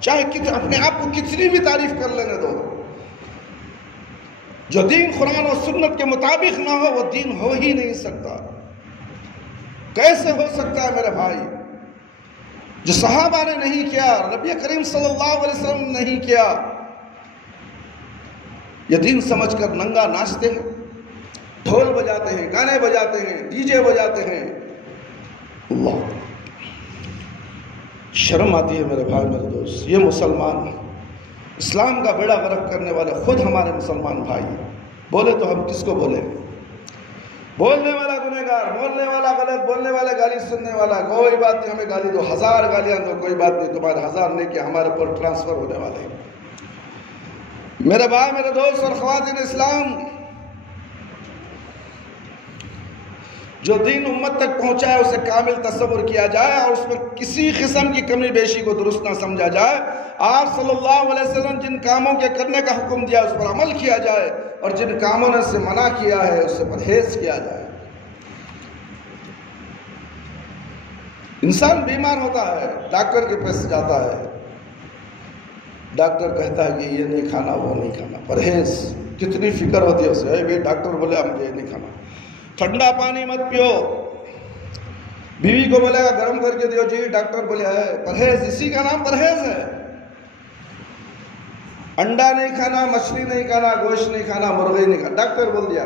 چاہے اپنے آپ کو کتنی بھی تعریف کر لینے دو، جو دین قرآن و سنت کے مطابق نہ ہو وہ دین ہو ہی نہیں سکتا۔ کیسے ہو سکتا ہے میرے بھائی؟ جو صحابہ نے نہیں کیا، نبی کریم صلی اللہ علیہ وسلم نے نہیں کیا، یہ دین سمجھ کر ننگا ناچتے ہیں، ڈھول بجاتے ہیں، گانے بجاتے ہیں، ڈی جے بجاتے ہیں، اللہ شرم آتی ہے میرے بھائی میرے دوست۔ یہ مسلمان اسلام کا بیڑا غرق کرنے والے خود ہمارے مسلمان بھائی، بولے تو ہم کس کو بولیں؟ بولنے والا گنہگار، بولنے والا غلط، بولنے والا گالی سننے والا، کوئی بات نہیں، ہمیں گالی دو، 1000 گالیاں دو، کوئی بات نہیں، تمہارے 1000 نہیں کہ ہمارے پر ٹرانسفر ہونے والے ہیں۔ میرے بھائی میرے دوست اور خواتین اسلام، جو دین امت تک پہنچا ہے اسے کامل تصور کیا جائے، اور اس میں کسی قسم کی کمی بیشی کو درست نہ سمجھا جائے، آپ صلی اللہ علیہ وسلم جن کاموں کے کرنے کا حکم دیا اس پر عمل کیا جائے، اور جن کاموں نے سے منع کیا ہے اس سے پرہیز کیا جائے۔ انسان بیمار ہوتا ہے، ڈاکٹر کے پاس جاتا ہے، ڈاکٹر کہتا ہے کہ یہ نہیں کھانا وہ نہیں کھانا، پرہیز، کتنی فکر ہوتی ہے اسے، بھی ڈاکٹر بولے مجھے نہیں کھانا، ٹھنڈا پانی مت پیو، بیوی کو بولے گا گرم کر کے دیو، جی ڈاکٹر بولے ہے پرہیز، اسی کا نام پرہیز ہے۔ انڈا نہیں کھانا، مچھلی نہیں کھانا، گوشت نہیں کھانا، مرغی نہیں کھانا، ڈاکٹر بول دیا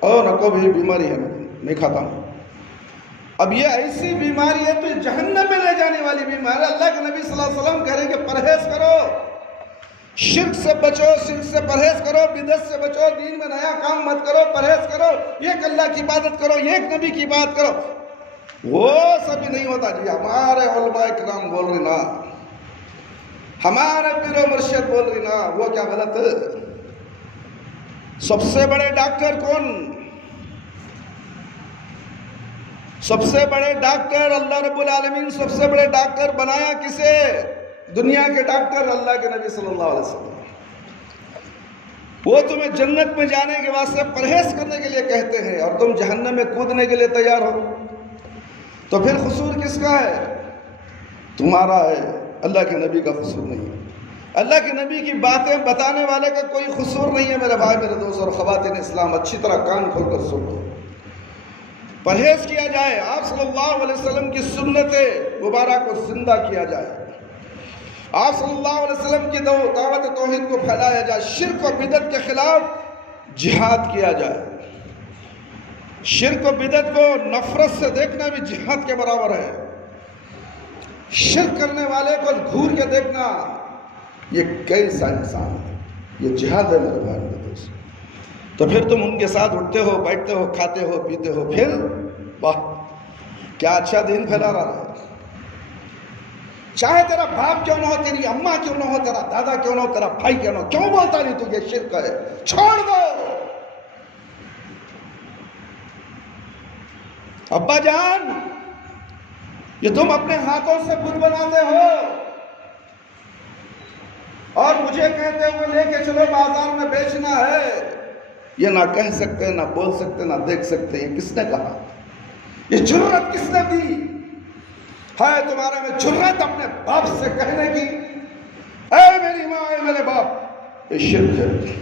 او نکو بھی بیماری ہے نہیں کھاتا ہوں۔ اب یہ ایسی بیماری ہے تو جہنم میں لے جانے والی بیماری ہے۔ اللہ کے نبی صلی اللہ علیہ وسلم کہہ رہے ہیں کہ پرہیز کرو، شرک سے بچو، شرک سے پرہیز کرو، بدعت سے بچو، دین میں نیا کام مت کرو، پرہیز کرو، ایک اللہ کی عبادت کرو، ایک نبی کی بات کرو۔ وہ سب نہیں ہوتا جی، ہمارے علماء کرام بول رہے نا، ہمارے پیر و مرشد بول رہی نا، وہ کیا غلط ہے؟ سب سے بڑے ڈاکٹر کون؟ سب سے بڑے ڈاکٹر اللہ رب العالمین سب سے بڑے ڈاکٹر بنایا کسے؟ دنیا کے ڈاکٹر اللہ کے نبی صلی اللہ علیہ وسلم۔ وہ تمہیں جنت میں جانے کے واسطے پرہیز کرنے کے لیے کہتے ہیں اور تم جہنم میں کودنے کے لیے تیار ہو، تو پھر قصور کس کا ہے؟ تمہارا ہے، اللہ کے نبی کا قصور نہیں ہے۔ اللہ کے نبی کی باتیں بتانے والے کا کوئی قصور نہیں ہے میرے بھائی، میرے دوست اور خواتین اسلام، اچھی طرح کان کھول کر سن لو۔ پرہیز کیا جائے، آپ صلی اللہ علیہ وسلم کی سنت مبارک کو زندہ کیا جائے، آپ صلی اللہ علیہ وسلم کی دعوت توحید کو پھیلایا جائے، شرک و بدعت کے خلاف جہاد کیا جائے۔ شرک و بدعت کو نفرت سے دیکھنا بھی جہاد کے برابر ہے۔ شرک کرنے والے کو گھور کے دیکھنا یہ کیسا انسان ہے، یہ جہاد ہے میرے بھائی میرے دوست۔ تو پھر تم ان کے ساتھ اٹھتے ہو، بیٹھتے ہو، کھاتے ہو، پیتے ہو، پھر واہ کیا اچھا دین پھیلا رہا ہے۔ چاہے تیرا باپ کیوں نہ ہو، تیری اماں کیوں نہ ہو، تیرا دادا کیوں نہ ہو، تیرا بھائی کیوں نہ ہو، کیوں بولتا نہیں تو یہ شرک ہے؟ چھوڑ دو۔ ابا جان، یہ تم اپنے ہاتھوں سے بت بناتے ہو اور مجھے کہتے ہوئے لے کے چلو بازار میں بیچنا ہے، یہ نہ کہہ سکتے، نہ بول سکتے، نہ دیکھ سکتے، یہ کس نے کہا؟ یہ جرأت کس نے دی ہے تمہارے میں؟ جرأت اپنے باپ سے کہنے کی، اے میری ماں، اے میرے باپ، یہ شرک ہے۔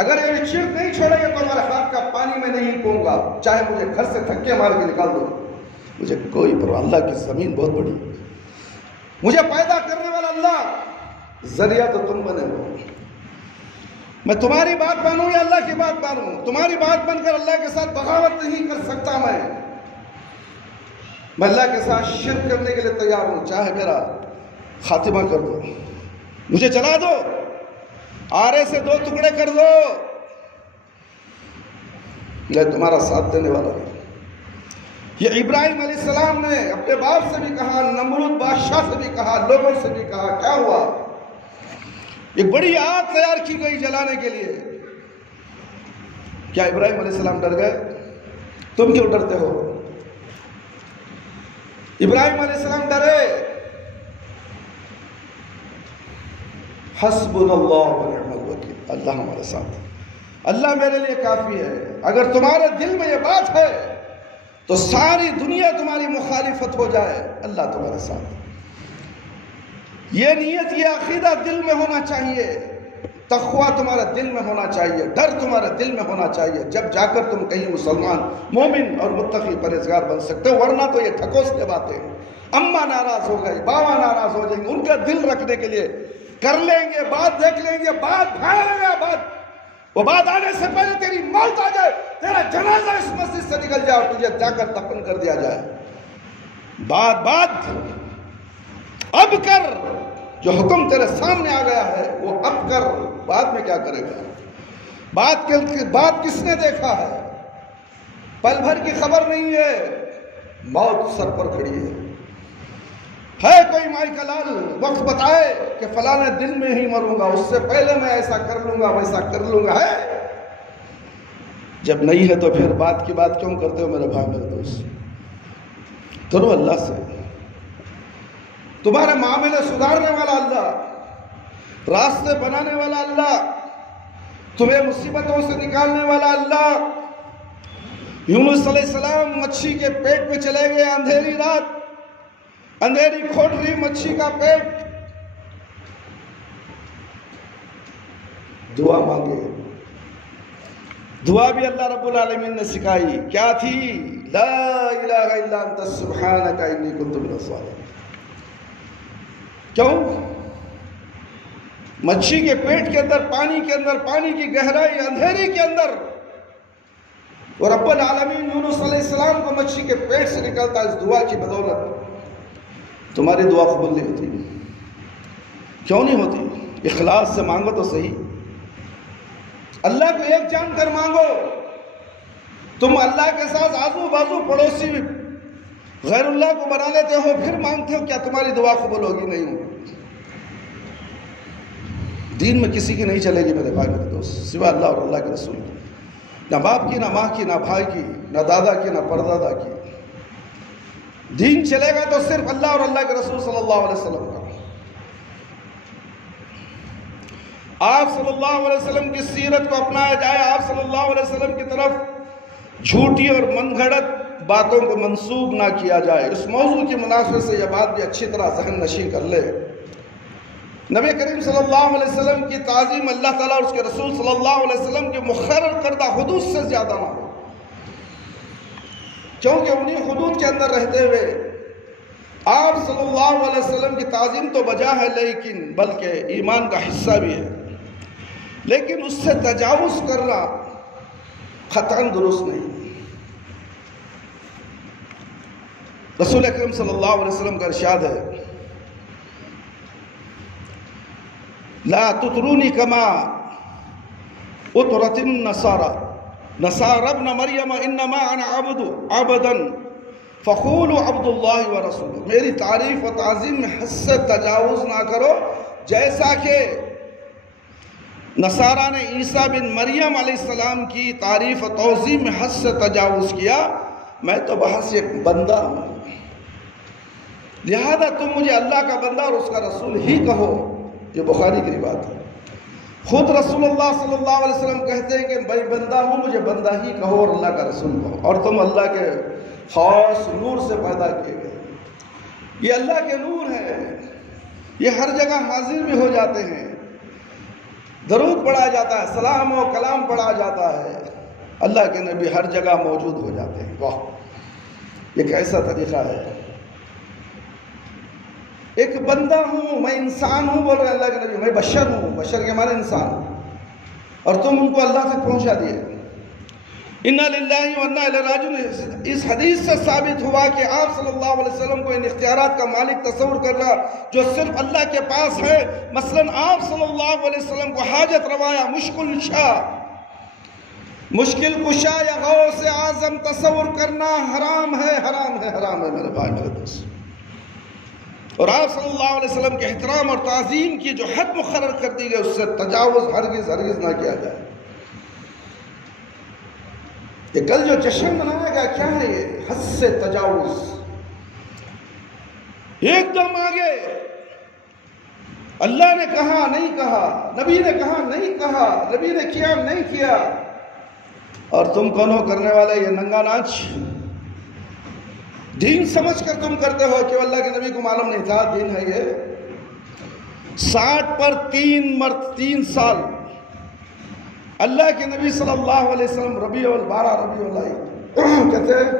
اگر یہ شرک نہیں چھوڑے گے تو ہمارے ہاتھ کا پانی میں نہیں پوں گا، چاہے مجھے گھر سے دھکے مار کے نکال دو، مجھے کوئی پرواہ، اللہ کی زمین بہت بڑی، مجھے پیدا کرنے والا اللہ، ذریعہ تو تم بنے ہو۔ میں تمہاری بات مانوں یا اللہ کی بات مانوں؟ تمہاری بات بن کر اللہ کے ساتھ بغاوت نہیں کر سکتا میں اللہ کے ساتھ شرک کرنے کے لیے تیار ہوں، چاہے میرا خاتمہ کر دو، مجھے جلا دو، آرے سے 2 ٹکڑے کر دو، میں تمہارا ساتھ دینے والا نہیں۔ یہ ابراہیم علیہ السلام نے اپنے باپ سے بھی کہا، نمرود بادشاہ سے بھی کہا، لوگوں سے بھی کہا، کیا ہوا؟ ایک بڑی آگ تیار کی گئی جلانے کے لیے۔ کیا ابراہیم علیہ السلام ڈر گئے؟ تم کیوں ڈرتے ہو؟ ابراہیم علیہ السلام ڈرے؟ حسبنا اللہ ونعم الوکیل، اللہ ہمارے ساتھ، اللہ میرے لیے کافی ہے۔ اگر تمہارے دل میں یہ بات ہے تو ساری دنیا تمہاری مخالفت ہو جائے، اللہ تمہارے ساتھ۔ یہ نیت، یہ عقیدہ دل میں ہونا چاہیے، تقویٰ تمہارے دل میں ہونا چاہیے، ڈر تمہارے دل میں ہونا چاہیے، جب جا کر تم کہیں مسلمان، مومن اور متقی پرہیزگار بن سکتے ہو، ورنہ تو یہ ٹھکوس کے باتیں، اماں ناراض ہو گئی، بابا ناراض ہو جائیں گے، ان کا دل رکھنے کے لیے کر لیں گے، بات دیکھ لیں گے، بات بھاڑے گا، وہ بات آنے سے پہلے تیری موت آ جائے، تیرا جنازہ اس مسجد سے نکل جائے اور تجھے جا کر دفن کر دیا جائے۔ بات اب کر، جو حکم تیرے سامنے آ گیا ہے وہ اب کر، بعد میں کیا کرے گا؟ بات کس نے دیکھا ہے؟ پل بھر کی خبر نہیں ہے، موت سر پر کھڑی ہے کوئی مائی کا لال وقت بتائے کہ فلاں دن میں ہی مروں گا، اس سے پہلے میں ایسا کر لوں گا، ویسا کر لوں گا؟ ہے جب نہیں ہے تو پھر بات کی بات کیوں کرتے ہو میرے بھائی میرے دوست؟ کرو اللہ سے، تمہارے معاملے سدھارنے والا اللہ، راستے بنانے والا اللہ، تمہیں مصیبتوں سے نکالنے والا اللہ۔ یونس علیہ السلام مچھی کے پیٹ میں چلے گئے، اندھیری رات، اندھیری کھوٹ رہی مچھی کا پیٹ، دعا مانگے، دعا بھی اللہ رب العالمین نے سکھائی، کیا تھی؟ لا الہ الا انت سبحانک انی کنت من الظالمین۔ کیوں؟ مچھی کے پیٹ کے اندر، پانی کی گہرائی، اندھیرے کے اندر، اور رب العالمین یونس علیہ السلام کو مچھی کے پیٹ سے نکلتا اس دعا کی بدولت تمہاری دعا قبول نہیں ہوتی۔ کیوں نہیں ہوتی؟ اخلاص سے مانگو تو صحیح، اللہ کو ایک جان کر مانگو۔ تم اللہ کے ساتھ آزو بازو پڑوسی غیر اللہ کو بنا لیتے ہو، پھر مانگتے ہو، کیا تمہاری دعا قبول ہوگی؟ نہیں ہوگی۔ دین میں کسی کی نہیں چلے گی میرے بھائی میرے دوست، سوا اللہ اور اللہ کے رسول کی، نہ باپ کی، نہ ماں کی، نہ بھائی کی، نہ دادا کی، نہ پردادا کی۔ دین چلے گا تو صرف اللہ اور اللہ کے رسول صلی اللہ علیہ وسلم کا۔ آپ صلی اللہ علیہ وسلم کی سیرت کو اپنایا جائے، آپ صلی اللہ علیہ وسلم کی طرف جھوٹی اور من گھڑت باتوں کو منسوب نہ کیا جائے۔ اس موضوع کی مناسبت سے یہ بات بھی اچھی طرح ذہن نشین کر لے، نبی کریم صلی اللہ علیہ وسلم کی تعظیم اللہ تعالیٰ اور اس کے رسول صلی اللہ علیہ وسلم کے مقرر کردہ حدود سے زیادہ نہ ہو، کیونکہ انہی حدود کے اندر رہتے ہوئے آپ صلی اللہ علیہ وسلم کی تعظیم تو بجا ہے، لیکن بلکہ ایمان کا حصہ بھی ہے، لیکن اس سے تجاوز کرنا قطعاً درست نہیں۔ رسول اکرم صلی اللہ علیہ وسلم کا ارشاد ہے، لا تطرونی کما اطرت النصارى ابن مریم انما انا عبدا فقولوا عبد اللہ ورسولہ۔ میری تعریف و تعظیم میں حد سے تجاوز نہ کرو، جیسا کہ نصارہ نے عیسیٰ بن مریم علیہ السلام کی تعریف و تعظیم میں حد سے تجاوز کیا۔ میں تو بحث ایک بندہ ہوں، لہذا تم مجھے اللہ کا بندہ اور اس کا رسول ہی کہو۔ یہ بخاری کی بات ہے، خود رسول اللہ صلی اللہ علیہ وسلم کہتے ہیں کہ بھائی بندہ ہوں، مجھے بندہ ہی کہو اور اللہ کا رسول کہو، اور تم اللہ کے خاص نور سے پیدا کیے گئے۔ یہ اللہ کے نور ہے، یہ ہر جگہ حاضر بھی ہو جاتے ہیں، درود پڑھا جاتا ہے، سلام و کلام پڑھا جاتا ہے، اللہ کے نبی ہر جگہ موجود ہو جاتے ہیں۔ واہ، یہ کیسا طریقہ ہے! ایک بندہ ہوں، میں انسان ہوں بول رہے اللہ کے نبی، میں بشر ہوں، بشر کے معنی انسان، اور تم ان کو اللہ تک پہنچا دیے۔ اِنَّا لِلَّهِ وَإِنَّا إِلَيْهِ رَاجِعُونَ۔ اس حدیث سے ثابت ہوا کہ آپ صلی اللہ علیہ وسلم کو ان اختیارات کا مالک تصور کرنا جو صرف اللہ کے پاس ہے، مثلا آپ صلی اللہ علیہ وسلم کو حاجت روایا، مشکل کشا یا غوث اعظم تصور کرنا حرام ہے، حرام ہے، حرام ہے میرے بھائی میرے دوست۔ اور آپ صلی اللہ علیہ وسلم کے احترام اور تعظیم کی جو حد مقرر کر دی گئی، اس سے تجاوز ہرگز نہ کیا جائے۔ یہ کل جو جشن منایا گیا کیا ہے؟ یہ حد سے تجاوز، ایک دم آگے، اللہ نے کہا نہیں کہا، نبی نے کہا نہیں کہا، نبی نے کیا نہیں کیا، اور تم کون ہو کرنے والے یہ ننگا ناچ؟ دین سمجھ کر تم کرتے ہو کہ اللہ کے نبی کو معلوم نہیں تھا دین ہے یہ؟ 60 پر 3 سال اللہ کے نبی صلی اللہ علیہ وسلم ربیع ال12 ربیع الاول کہتے ہیں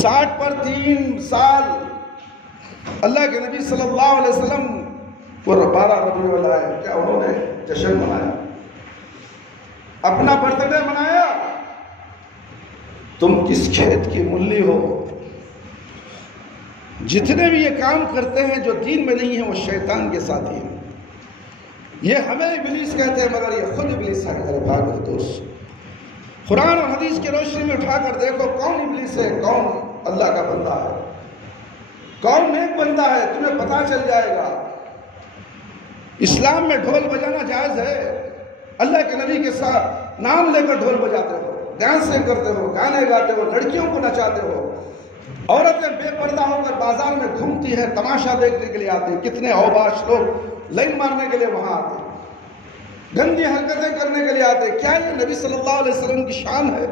60 پر 3 سال اللہ کے نبی صلی اللہ علیہ وسلم وہ 12 ربیع الاول، کیا انہوں نے جشن منایا، اپنا برتھ ڈے منایا؟ تم کس کھیت کی ملی ہو؟ جتنے بھی یہ کام کرتے ہیں جو دین میں نہیں ہیں وہ شیطان کے ساتھی ہیں۔ یہ ہمیں ابلیس کہتے ہیں، مگر یہ خود ابلیس ہے میرے بھائی میرے دوست۔ قرآن اور حدیث کی روشنی میں اٹھا کر دیکھو کون ابلیس ہے، کون اللہ کا بندہ ہے، کون نیک بندہ ہے، تمہیں پتہ چل جائے گا۔ اسلام میں ڈھول بجانا جائز ہے، اللہ کے نبی کے ساتھ نام لے کر ڈھول بجاتے ہو، ڈانسیں کرتے ہو، گانے گاتے ہو، لڑکیوں کو نچاتے ہو، عورتیں بے پردہ ہو کر بازار میں گھومتی ہے، تماشا دیکھنے کے لیے آتے ہیں، کتنے اوباش لوگ لائن مارنے کے لیے وہاں آتے ہیں، گندی حرکتیں کرنے کے لیے آتے ہیں۔ کیا یہ نبی صلی اللہ علیہ وسلم کی شان ہے؟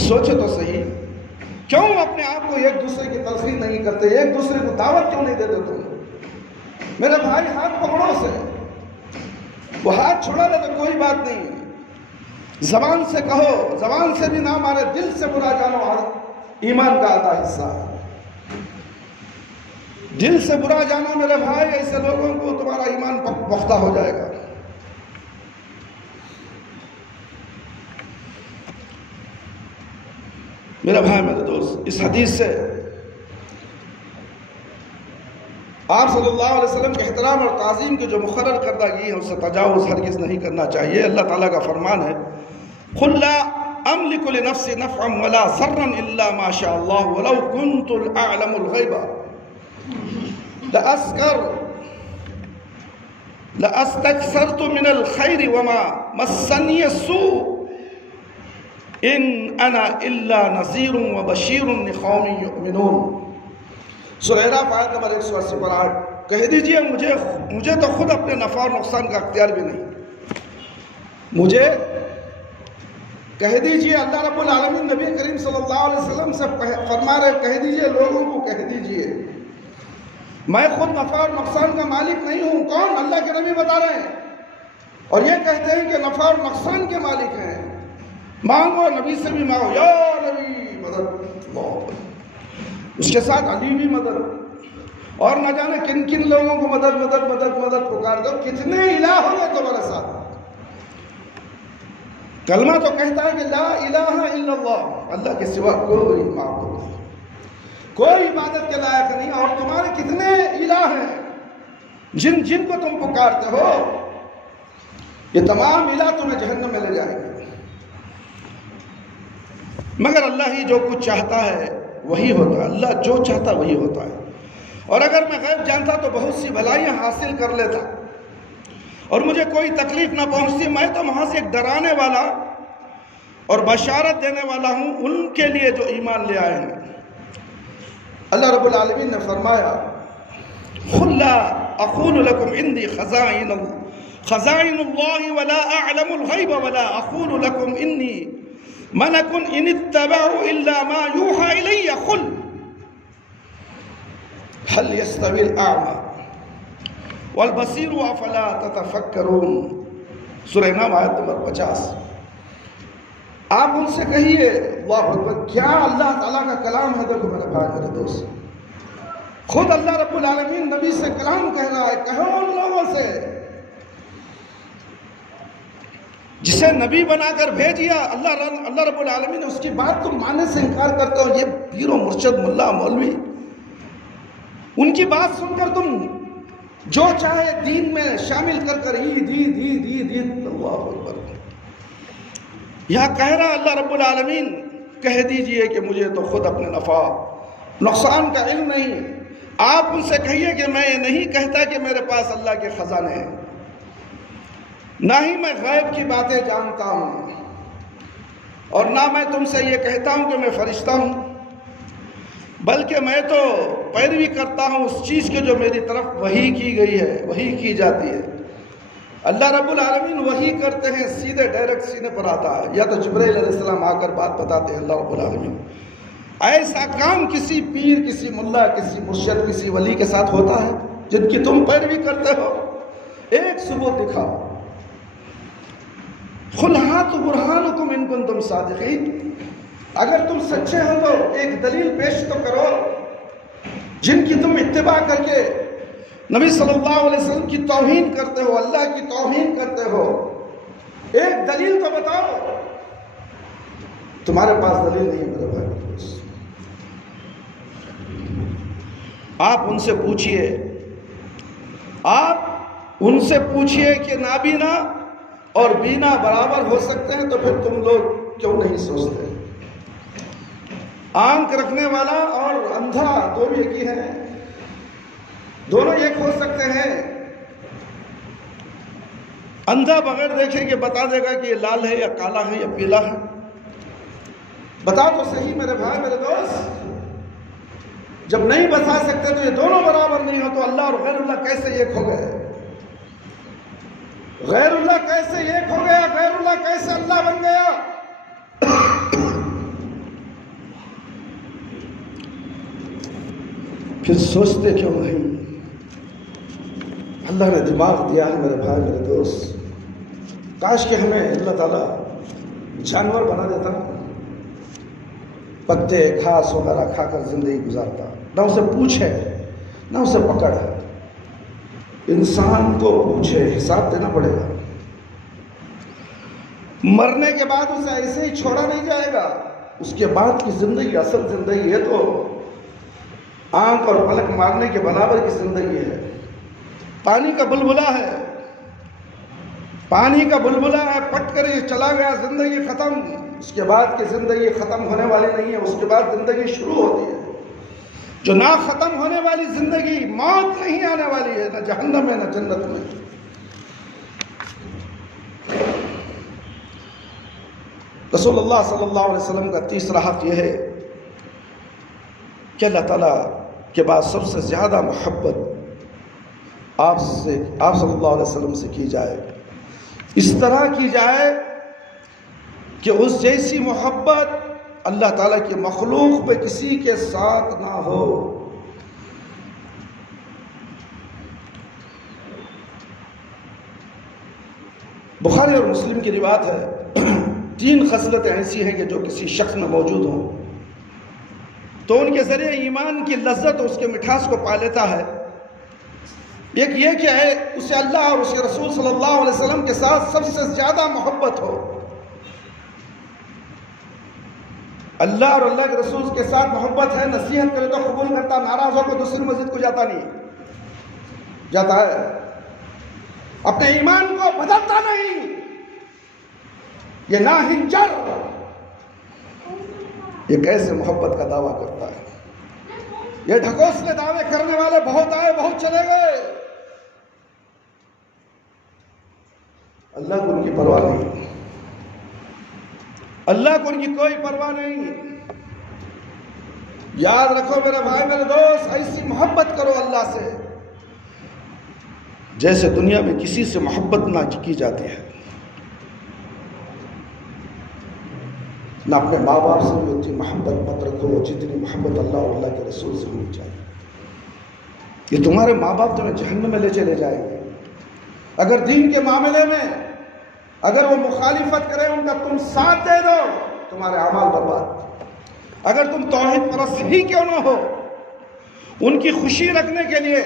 سوچو تو صحیح، کیوں اپنے آپ کو ایک دوسرے کی تلقین نہیں کرتے، ایک دوسرے کو دعوت کیوں نہیں دیتے تم؟ میرے بھائی ہاتھ پکڑو سے، وہ ہاتھ چھوڑا لے تو کوئی بات نہیں، زبان سے کہو، زبان سے بھی نہ مارے، دل سے برا جانو، اور ایمان کا آدھا حصہ ہے۔ دل سے برا جانا میرے بھائی، ایسے لوگوں کو تمہارا ایمان پختہ ہو جائے گا۔ میرے بھائی میرے دوست، اس حدیث سے آپ صلی اللہ علیہ وسلم کے احترام اور تعظیم کے جو مقرر کردہ کی ہے اس سے تجاوز ہرگز نہیں کرنا چاہیے۔ اللہ تعالیٰ کا فرمان ہے قُلْ لَا أَمْلِكُ لِنَفْسِي نَفْعًا وَلَا ضَرًّا إِلَّا مَا شَاءَ اللَّهُ وَلَوْ كُنْتُ أَعْلَمُ الْغَيْبَ لَأَسْتَكْثَرْتُ مِنَ الْخَيْرِ وَمَا مَسَّنِيَ السُّوءُ إِنْ أَنَا إِلَّا نَذِيرٌ وَبَشِيرٌ لِقَوْمٍ يُؤْمِنُونَ۔ سورہ اعراف آیت نمبر 180 پر آج کہہ دیجئے مجھے تو خود اپنے نفع اور نقصان کا اختیار بھی نہیں، مجھے کہہ دیجئے، اللہ رب العالمین نبی کریم صلی اللہ علیہ وسلم سے فرما رہے، کہہ دیجئے لوگوں کو، کہہ دیجئے میں خود نفع اور نقصان کا مالک نہیں ہوں۔ کون؟ اللہ کے نبی بتا رہے ہیں، اور یہ کہتے ہیں کہ نفع اور نقصان کے مالک ہیں۔ مانگو، نبی سے بھی مانگو، یا نبی مدد، اللہ، اس کے ساتھ علی بھی مدد، اور نہ جانے کن کن لوگوں کو مدد مدد مدد مدد پکار دو، کتنے الہ ہو گئے تمہارے ساتھ۔ کلمہ تو کہتا ہے کہ لا الہ الا اللہ، اللہ کے سوا کوئی معبود نہیں، کوئی عبادت کے لائق نہیں، اور تمہارے کتنے الہ ہیں جن کو تم پکارتے ہو، یہ تمام الہ تمہیں جہنم میں لے جائیں گے۔ مگر اللہ ہی جو کچھ چاہتا ہے وہی ہوتا ہے، اللہ جو چاہتا وہی ہوتا ہے، اور اگر میں غیب جانتا تو بہت سی بھلائیاں حاصل کر لیتا اور مجھے کوئی تکلیف نہ پہنچتی۔ میں تو محض ایک ڈرانے والا اور بشارت دینے والا ہوں ان کے لیے جو ایمان لے آئے ہیں۔ اللہ رب العالمین نے فرمایا قُلْ لَا أَقُولُ لَكُمْ عِنْدِي خَزَائِنُ اللَّهِ وَلَا أَعْلَمُ الْغَيْبَ وَلَا أَقُولُ لَكُمْ إِنِّي مَلَكٌ إِنِ اتَّبَعُ إِلَّا مَا يُوحَى إِلَيَّ قُلْ هَلْ يَسْتَوِي الْأَعْمَى وَالْبَصِيرُ أَفَلَا تَتَفَكَّرُونَ۔ سورہ نام آیت نمبر 50۔ آپ ان سے کہیے، اللہ اکبر، کیا اللہ تعالیٰ کا کلام ہے؟ دیکھو میرے بھائی میرے دوست، خود اللہ رب العالمین نبی سے کلام کہہ رہا ہے۔ کہو ان لوگوں سے جسے نبی بنا کر بھیجیا اللہ رب العالمین نے، اس کی بات تم ماننے سے انکار کرتے ہو۔ یہ پیر و مرشد، ملا مولوی، ان کی بات سن کر تم جو چاہے دین میں شامل کر عید عید عید عید عید، اللہ اکبر۔ یہاں کہہ رہا اللہ رب العالمین کہہ دیجئے کہ مجھے تو خود اپنے نفع نقصان کا علم نہیں۔ آپ ان سے کہیے کہ میں یہ نہیں کہتا کہ میرے پاس اللہ کے خزانے ہیں، نہ ہی میں غیب کی باتیں جانتا ہوں، اور نہ میں تم سے یہ کہتا ہوں کہ میں فرشتہ ہوں، بلکہ میں تو پیروی کرتا ہوں اس چیز کے جو میری طرف وحی کی گئی ہے، وحی کی جاتی ہے۔ اللہ رب العالمین وحی کرتے ہیں، سیدھے ڈائریکٹ سینے پر آتا ہے، یا تو جبرائیل علیہ السلام آ کر بات بتاتے ہیں اللہ رب العالمین۔ ایسا کام کسی پیر، کسی ملا، کسی مرشد، کسی ولی کے ساتھ ہوتا ہے جن کی تم پیروی کرتے ہو؟ ایک ثبوت دکھاؤ۔ قُلْ هَاتُوا بُرْهَانَكُمْ إِن كُنتُمْ صَادِقِينَ، اگر تم سچے ہو تو ایک دلیل پیش تو کرو جن کی تم اتباع کر کے نبی صلی اللہ علیہ وسلم کی توہین کرتے ہو، اللہ کی توہین کرتے ہو۔ ایک دلیل تو بتاؤ۔ تمہارے پاس دلیل نہیں میرے بھائی، آپ ان سے پوچھئے، آپ ان سے پوچھئے کہ نابینا اور بینا برابر ہو سکتے ہیں، تو پھر تم لوگ کیوں نہیں سوچتے؟ آنکھ رکھنے والا اور اندھا دو بھی ایک ہی ہیں، دونوں ایک ہو سکتے ہیں۔ اندھا بغیر دیکھے کہ بتا دے گا کہ یہ لال ہے یا کالا ہے یا پیلا ہے؟ بتا تو صحیح میرے بھائی میرے دوست۔ جب نہیں بتا سکتے تو یہ دونوں برابر نہیں ہو تو اللہ اور غیر اللہ کیسے ایک ہو گئے؟ غیر اللہ کیسے ایک ہو گیا؟ غیر اللہ کیسے اللہ بن گیا؟ پھر سوچتے کیوں نہیں؟ اللہ نے دماغ دیا ہے میرے بھائی میرے دوست، کاش کہ ہمیں اللہ تعالیٰ جانور بنا دیتا، پتے گھاس وغیرہ کھا کر زندگی گزارتا، نہ اسے پوچھے نہ اسے پکڑ ہے۔ انسان کو پوچھے، حساب دینا پڑے گا، مرنے کے بعد اسے ایسے ہی چھوڑا نہیں جائے گا، اس کے بعد کی زندگی اصل زندگی ہے، تو آنکھ اور پلک مارنے کے برابر کی زندگی ہے۔ پانی کا بلبلا ہے، پانی کا بلبلا ہے، پٹ کر یہ چلا گیا، زندگی ختم۔ اس کے بعد کی زندگی ختم ہونے والی نہیں ہے، اس کے بعد زندگی شروع ہوتی ہے، جو نہ ختم ہونے والی زندگی، موت نہیں آنے والی ہے، نہ جہنم میں نہ جنت میں۔ رسول اللہ صلی اللہ علیہ وسلم کا تیسرا حق یہ ہے کہ اللہ تعالیٰ کے بعد سب سے زیادہ محبت آپ صلی اللہ علیہ وسلم سے کی جائے، اس طرح کی جائے کہ اس جیسی محبت اللہ تعالیٰ کی مخلوق پہ کسی کے ساتھ نہ ہو۔ بخاری اور مسلم کی روایت ہے، 3 خصلتیں ایسی ہیں کہ جو کسی شخص میں موجود ہوں تو ان کے ذریعے ایمان کی لذت اور اس کے مٹھاس کو پا لیتا ہے۔ ایک یہ کہ اسے اللہ اور اس کے رسول صلی اللہ علیہ وسلم کے ساتھ سب سے زیادہ محبت ہو۔ اللہ اور اللہ کے رسول کے ساتھ محبت ہے، نصیحت کرے تو قبول کرتا، ناراض ہو کو دوسری مسجد کو جاتا نہیں، جاتا ہے، اپنے ایمان کو بدلتا نہیں، یہ ناہنجر، یہ کیسے محبت کا دعویٰ کرتا ہے؟ یہ ڈھکوسلے دعوے کرنے والے بہت آئے بہت چلے گئے، اللہ کو ان کی پرواہ نہیں، اللہ کو ان کی کوئی پرواہ نہیں۔ یاد رکھو میرے بھائی میرے دوست، ایسی محبت کرو اللہ سے جیسے دنیا میں کسی سے محبت نہ کی جاتی ہے، نہ اپنے ماں باپ سے بھی اتنی محبت مت رکھو جتنی محبت اللہ اور اللہ کے رسول سے ہونی چاہیے۔ یہ تمہارے ماں باپ تمہیں جہنم میں لے چلے جائیں گے اگر دین کے معاملے میں اگر وہ مخالفت کرے، ان کا تم ساتھ دے دو، تمہارے اعمال برباد۔ اگر تم توحید پرست ہی کیوں نہ ہو، ان کی خوشی رکھنے کے لیے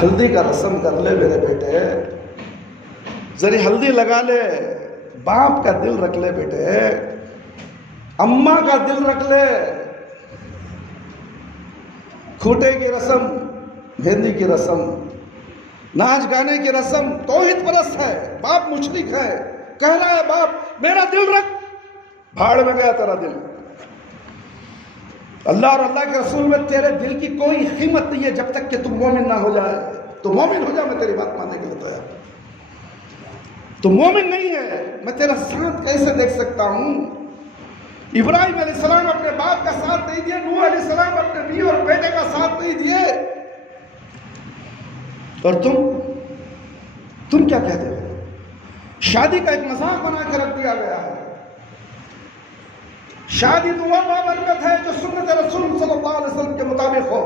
ہلدی کا رسم کر لے میرے بیٹے، ذری ہلدی لگا لے، باپ کا دل رکھ لے بیٹے، اماں کا دل رکھ لے، کھوٹے کی رسم، مہندی کی رسم، ناچ گانے کی رسم، توحید پرست ہے، باپ مشرک ہے، کہہ رہا ہے باپ میرا دل رکھ، بھاڑ میں گیا تیرا دل۔ اللہ اور اللہ کے رسول میں تیرے دل کی کوئی قیمت نہیں ہے جب تک کہ تم مومن نہ ہو جائے۔ تو مومن ہو جا، میں تیری بات ماننے کے لیے تیار۔ تو مومن نہیں ہے، میں تیرا ساتھ کیسے دیکھ سکتا ہوں؟ ابراہیم علیہ السلام اپنے باپ کا ساتھ نہیں دیے، نوح علیہ السلام اپنے بیوی اور بیٹے کا ساتھ نہیں دیے، اور تم کیا کہتے ہو؟ شادی کا ایک مذاق بنا کے رکھ دیا گیا ہے۔ شادی تو وہ بابرکت ہے جو سنت رسول صلی اللہ علیہ وسلم کے مطابق ہو۔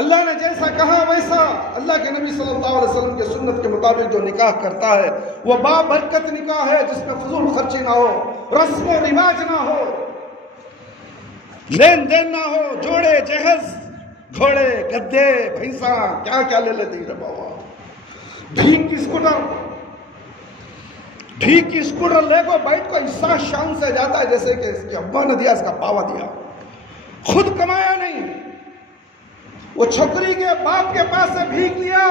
اللہ نے جیسا کہا ویسا اللہ کے نبی صلی اللہ علیہ وسلم کے سنت کے مطابق جو نکاح کرتا ہے وہ بابرکت نکاح ہے، جس میں فضول خرچی نہ ہو، رسم و رواج نہ ہو، لین دین نہ ہو، جوڑے جہیز، گھوڑے گدے بھینساں کیا کیا لے لیتے ہیں بابا، بھیک کی اسکوٹر لے کو بیٹھ کو ایسا شان سے جاتا ہے جیسے کہ اس کی ابا نے دیا، اس کا باوا دیا، خود کمایا نہیں، وہ چھوکری کے باپ کے پاس سے بھیک لیا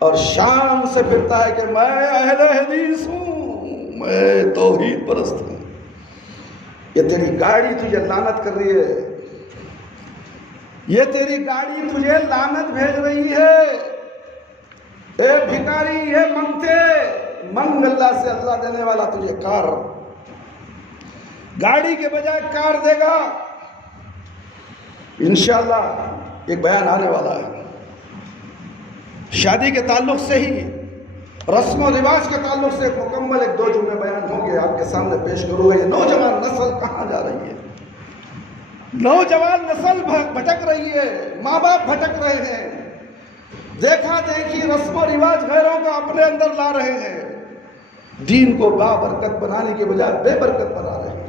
اور شان سے پھرتا ہے کہ میں اہل حدیث ہوں، میں توحید پرست ہوں۔ یہ تیری گاڑی تجھے لعنت کر رہی ہے، یہ تیری گاڑی تجھے لعنت بھیج رہی ہے۔ اے بھکاری، اے منگتے، منگ اللہ سے، اللہ دینے والا تجھے کار، گاڑی کے بجائے کار دے گا انشاءاللہ۔ ایک بیان آنے والا ہے شادی کے تعلق سے ہی، رسم و رواج کے تعلق سے، مکمل 1-2 جملے بیان ہوں گے، آپ کے سامنے پیش کروں گا۔ یہ نوجوان نسل کہاں جا رہی ہے؟ نوجوان نسل بھٹک رہی ہے، ماں باپ بھٹک رہے ہیں، دیکھا دیکھی رسم و رواج غیروں کو اپنے اندر لا رہے ہیں، دین کو بابرکت بنانے کے بجائے بے برکت بنا رہے ہیں۔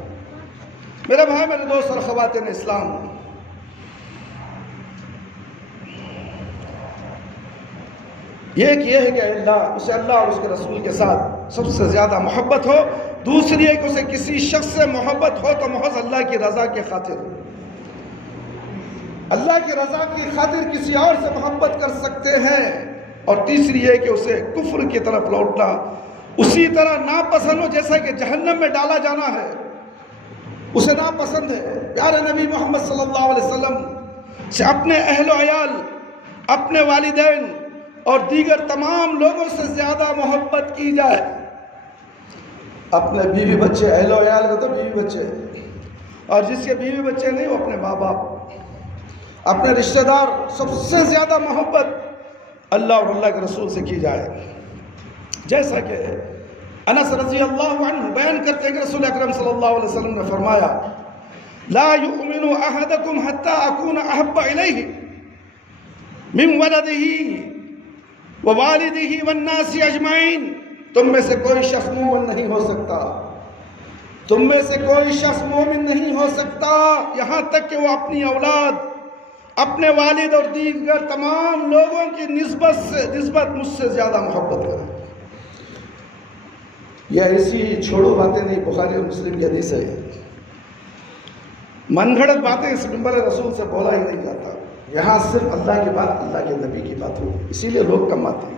میرے بھائی، میرے دوست اور خواتین اسلام، ایک یہ ہے کہ اسے اللہ اور اس کے رسول کے ساتھ سب سے زیادہ محبت ہو، دوسری ہے کہ اسے کسی شخص سے محبت ہو تو محض اللہ کی رضا کی خاطر، اللہ کی رضا کی خاطر کسی اور سے محبت کر سکتے ہیں، اور تیسری یہ کہ اسے کفر کی طرف لوٹنا اسی طرح ناپسند ہو جیسا کہ جہنم میں ڈالا جانا ہے، اسے ناپسند ہے۔ پیارے نبی محمد صلی اللہ علیہ وسلم سے اپنے اہل و عیال، اپنے والدین اور دیگر تمام لوگوں سے زیادہ محبت کی جائے۔ اپنے بیوی بچے، اہل و عیال کا تو بیوی بچے، اور جس کے بیوی بچے نہیں وہ اپنے ماں باپ، اپنے رشتہ دار، سب سے زیادہ محبت اللہ اور اللہ کے رسول سے کی جائے۔ جیسا کہ انس رضی اللہ عنہ بیان کرتے ہیں کہ رسول اکرم صلی اللہ علیہ وسلم نے فرمایا، لا یؤمن احدکم حتی اکون احب الیہ من ولدہ ووالدہ والناس اجمعین۔ تم میں سے کوئی شخص مومن نہیں ہو سکتا، تم میں سے کوئی شخص مومن نہیں ہو سکتا یہاں تک کہ وہ اپنی اولاد، اپنے والد اور دیگر تمام لوگوں کی نسبت مجھ سے زیادہ محبت کرے۔ یہ ایسی چھوڑو باتیں نہیں، بخاری اور مسلم کی حدیث ہے، من گھڑت باتیں اس منبر رسول سے بولا ہی نہیں جاتا، یہاں صرف اللہ کی بات، اللہ کے نبی کی بات ہو، اسی لیے لوگ کم آتے ہیں،